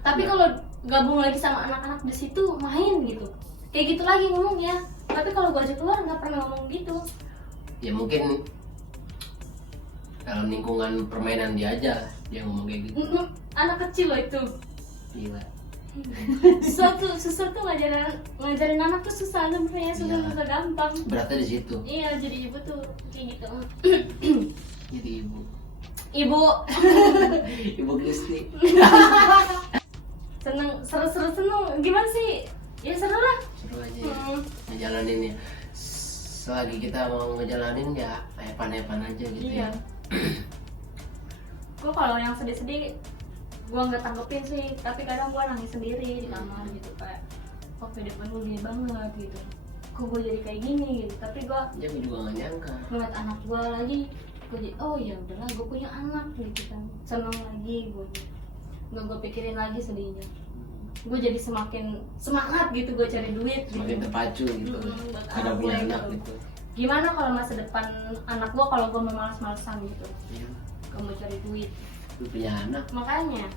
Tapi kalau gabung lagi sama anak-anak di situ main gitu, kayak gitu lagi ngomongnya. Tapi kalau gua ajak keluar nggak pernah ngomong gitu. Ya mungkin dalam lingkungan permainan dia aja dia ngomong kayak gitu. Anak kecil loh itu. Gila. Sesuatu ngajarin anak tuh susah sebenarnya, susah gampang. Beratnya di situ. Iya, jadi ibu tuh kayak gitu. Jadi ibu. Ibu Kristi. Seru gimana sih? Ya seru lah. Seru aja ya. Ngejalanin ya. Selagi kita mau ngejalanin ya epan-epan aja gitu Iya. ya. Gue kalau yang sedih-sedih gue nggak tanggepin sih, tapi kadang gue nangis sendiri di kamar gitu, kayak kok kehidupan gue gini banget gitu, kok gue jadi kayak gini gitu. Tapi gue juga gak nyangka ngeliat anak gue lagi, gue jadi oh ya udahlah, gue punya anak gitu kan, seneng lagi gue, nggak gue pikirin lagi sedihnya. Gue jadi semakin semangat gitu, gue cari duit semakin gitu. terpacu gitu Buat ada anak punya gue anak gitu. gitu. gimana kalau masa depan anak gue kalau gue mau malas-malasan gitu, Iya. gak mau cari duit. Lu punya anak. Makanya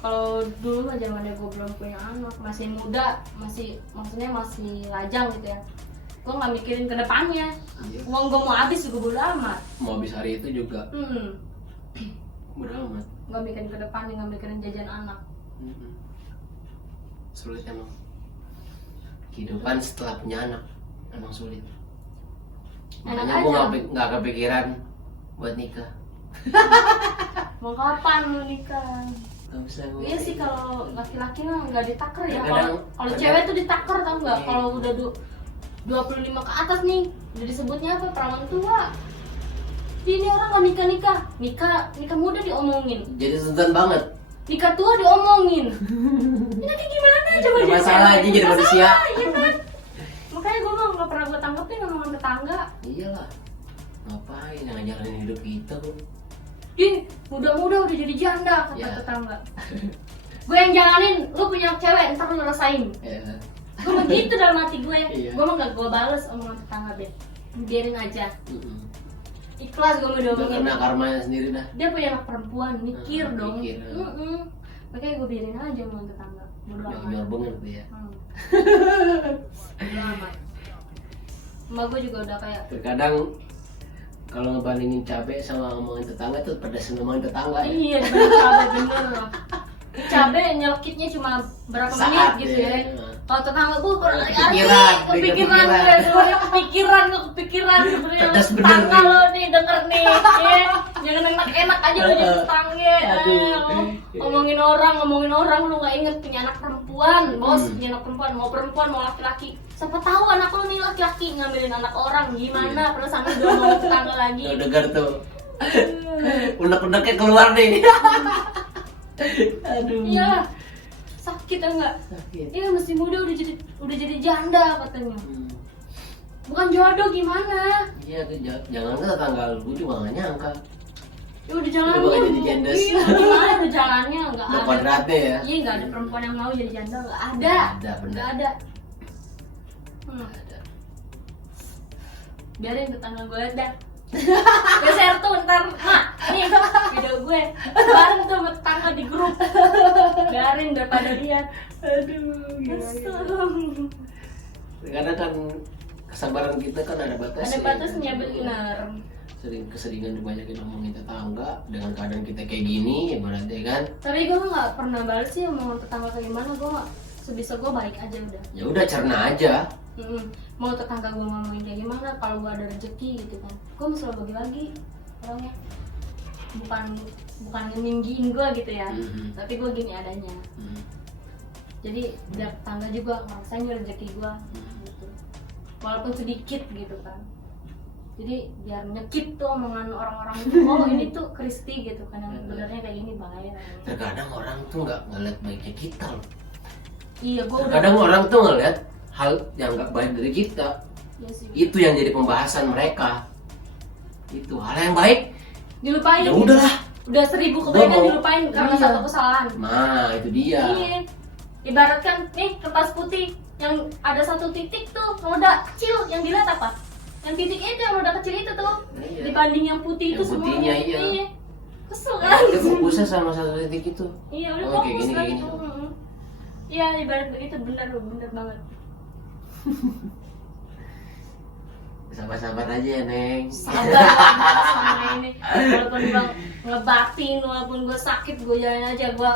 kalau dulu mah zamannya gue belum punya anak, masih muda, maksudnya masih lajang gitu ya, gue nggak mikirin ke depannya. Iya. Uang gue mau habis juga bodo amat. Mau habis hari itu juga bodo amat. Nggak mikirin ke depannya, nggak mikirin jajan anak. Sulit emang. Kehidupan setelah punya anak emang sulit. Enak Makanya gue aja. nggak kepikiran buat nikah. Mau kapan mau nikah? Gak usah gue. Iya sih, kalau laki-laki mah nggak ditaker ya. Kadang- Kalau kadang- cewek tuh ditaker, tau nggak? Iya. Kalau udah 25 ke atas nih, udah disebutnya apa? Perawan tua. Ini orang nggak nikah muda diomongin, Jadi tuntutan banget. nikah tua diomongin. Ini nanti gimana coba Gak masalah aja jadi manusia. Iya kan? Makanya gue mah nggak pernah gue tanggepin omongan tetangga. Iyalah. Ngapain yang ngajalanin hidup kita bro? Din, muda-muda udah jadi janda kata Ya. tetangga. Gue yang jalanin, lu punya cewek, ntar lu rasain. Ya. Gue begitu dalam hati gue. Iya. Gue mah gak gue bales omongan tetangga deh. Biarin aja. Mm-mm. Ikhlas gue mau Udah diomongin. kena karmanya sendiri dah. Dia punya anak perempuan, mikir dong. Mikir. Makanya gue biarin aja omongan tetangga. Bodo Yang amat. banget tuh ya. Bodo amat. Emak gue juga udah kayak, Terkadang kalau ngebandingin cabai sama omongan tetangga tuh pedas omongan tetangga ya. iya bener cabai bener loh. Cabai nyelkitnya cuma berapa Saat menit gitu ya. ya. Kalau tetangga gue Kepikiran, kepikiran Pedas bener tetangga nih. lo nih denger nih ya. Jangan enak-enak aja lo jadi tetangga. Aduh. Ngomongin orang lu nggak inget punya anak perempuan, bos punya anak perempuan mau laki-laki. Siapa tahu anak lo nih laki-laki ngambilin anak orang gimana, perasaan lu udah ngomongin tetangga lagi. Tuh dengar tuh. Unek-uneknya keluar nih. Aduh. Iya, sakit enggak? Sakit. Iya masih muda udah jadi janda katanya. Bukan jodoh gimana? Iya, jangan ke tetangga lu juga gak nyangka. Ya udah jalannya. Lu bakal jadi janda. Iya, gimana udah jalannya nggak Udah ada. kuadratnya ya. Iya nggak ada perempuan yang mau jadi janda, nggak ada. Nggak ada, benar. Nggak ada. Nggak ada. Biarin tetangga gue liat dah. Gue share tuh ntar, mak, nih video gue. Bareng tuh sama tetangga di grup. Biarin daripada lihat. Aduh, Kesel. Karena kan kesabaran kita kan ada batasnya. Ada batasnya benar. Keseringan dibanyakin ngomongin tetangga dengan keadaan kita kayak gini, ibaratnya kan. Tapi gue nggak pernah balas sih omongan tetangga kayak gimana. Gue nggak, sebisa gue baik aja udah. Ya udah cerna aja. Mau tetangga gue ngomongin kayak gimana, kalau gue ada rezeki gitu kan, gue mesti bagi-bagi orangnya. Bukan ninggiin gue gitu ya, tapi gue gini adanya. Jadi biar tetangga juga ngerasain rezeki gue gitu. Walaupun sedikit gitu kan. Jadi biar nyekip tuh omongan orang-orang itu, oh ini tuh Kristi gitu kan, yang sebenarnya kayak gini bahaya. Terkadang orang tuh nggak ngeliat baiknya kita loh. Iya, gue udah. Terkadang orang tuh ngeliat hal yang nggak baik dari kita. Iya sih. Itu yang jadi pembahasan mereka. Itu hal yang baik. Dilupain. Ya udahlah. Udah 1000 kebaikan mau- dilupain karena Iya. satu kesalahan. Nah itu dia. Iya. Ibaratkan nih kertas putih yang ada satu titik tuh noda kecil, yang dilihat apa? Yang titik itu yang noda kecil itu tuh Iya. dibanding yang putih itu Yang putihnya, semuanya. iya. Kesel Nah, kan? dia fokusnya sama satu titik itu. Iya udah Oh, kayak fokus gini, kan kayak itu. gini. Iya ibarat begitu, bener banget. Sabar-sabar aja ya Neng. Sabar lah sama ini. Walaupun gue ngebatin, walaupun gue sakit, gue jalan aja. Gue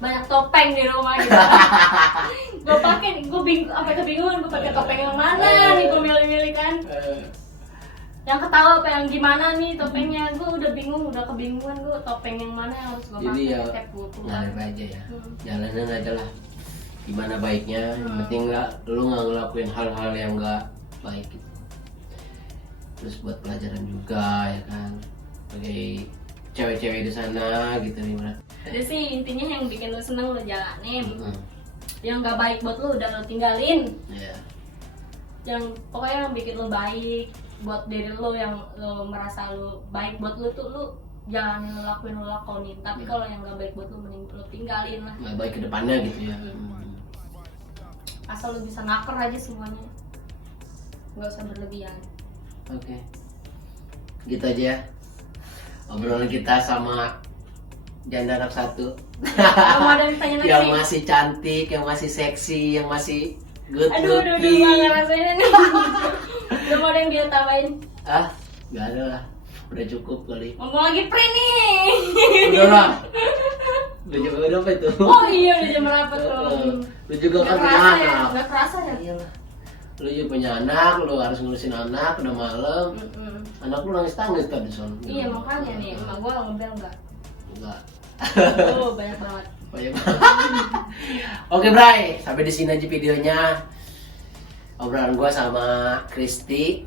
banyak topeng di rumah gitu. Gue pakai, gue sampai kebingungan gue pakai topeng yang mana nih, gue milih-milih kan. Yang ketawa apa yang gimana nih topengnya, gue udah bingung, udah kebingungan gue topeng yang mana yang harus gue Jadi pakai ya setiap gue keluar. ngalir aja ya. Jalanin aja lah. Gimana baiknya, yang penting lu nggak ngelakuin hal-hal yang nggak baik gitu. Terus buat pelajaran juga ya kan, sebagai cewek-cewek di sana gitu nih Bra. Jadi sih intinya yang bikin lu seneng lu jalanin, yang nggak baik buat lu udah lu tinggalin. Ya. Yang pokoknya yang bikin lu baik buat diri lu, yang lu merasa lu baik buat lu tuh lu jalanin, lu lakonin. Tapi kalau yang nggak baik buat lu mending lu tinggalin lah. Nggak baik ke depannya gitu ya. Asal lu bisa naker aja semuanya. nggak usah berlebihan. Oke. Gitu aja ya obrolan kita sama janda anak satu. Kamu ada yang tanya lagi? Yang masih cantik, yang masih seksi, yang masih good Aduh, looking. gak ngerasain nih. Udah mau ada yang dia tambahin? Ah, gak ada lah. Udah cukup kali. Ngomong lagi pre nih. Udah lah. Udah jam berapa itu? Oh iya, udah jam berapa tuh? Lu juga kan Gak punya kerasa ya? anak. Gak kerasa ya? Iyalah. Lu juga punya anak, lu harus ngurusin anak, udah malam. Anak lu nangis-nangis tadi son. Iya makanya nih, emak gua ngebel nggak? Enggak. Oh banyak banget. Banyak banget. Oke, Bray, sampai di sini aja videonya. Obrolan gua sama Kristi,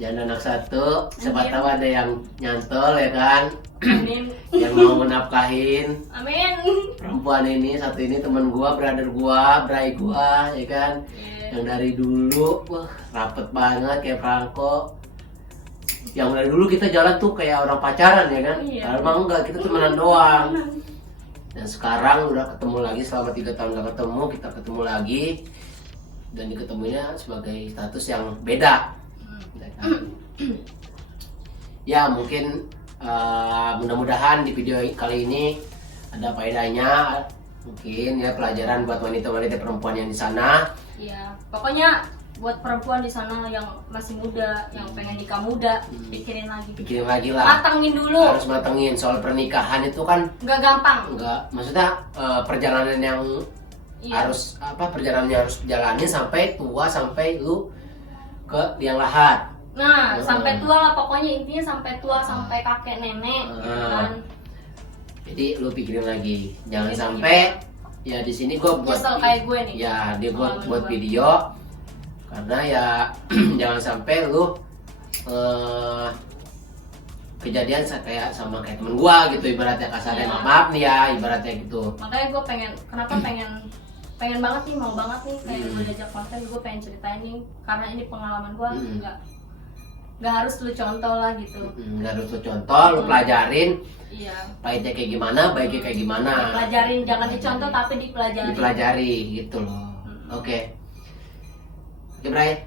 janda anak satu. Siapa Amin. tahu ada yang nyantol ya kan, Amin. yang mau menafkahin Amin. perempuan ini. Satu ini temen gua, brother gua, Bray gua, ya kan. Yang dari dulu, wah rapet banget kayak Franco. Yang dari dulu kita jalan tuh kayak orang pacaran ya kan. Iya. Padahal mah enggak, kita temenan doang. Dan sekarang udah ketemu lagi selama 3 tahun gak ketemu, kita ketemu lagi. Dan diketemunya sebagai status yang beda. Ya kan? Ya mungkin mudah-mudahan di video kali ini ada faedahnya. Mungkin ya pelajaran buat wanita-wanita perempuan yang di sana. Iya, pokoknya buat perempuan di sana yang masih muda, yang pengen nikah muda, pikirin lagi. Pikirin lagi lah. Matengin dulu. Harus matengin soal pernikahan itu kan Nggak gampang. enggak, maksudnya perjalanan yang Iya. harus perjalanannya harus jalani sampai tua, sampai lu ke liang lahat. Nah, sampai tua lah pokoknya, intinya sampai tua, sampai kakek nenek kan. Jadi lu pikirin lagi, jangan Pikirin sampai ya di sini gua buat Nyesel kayak gue nih. ya dia buat Pengalaman gue. video karena ya jangan sampai lu kejadian kayak sama kayak temen gua gitu, ibaratnya kasarnya. Iya. Maaf nih ya, ibaratnya gitu. Makanya gue kenapa pengen banget nih, mau banget nih kayak gue diajak konten, gue pengen ceritain nih karena ini pengalaman gue. nggak harus lu contoh lah gitu. Nggak harus lu contoh, lu pelajarin Iya, pahitnya kayak gimana, baiknya kayak gimana. pelajarin, jangan dicontoh tapi dipelajari. Dipelajari gitu loh. Oke. Oke, Bray.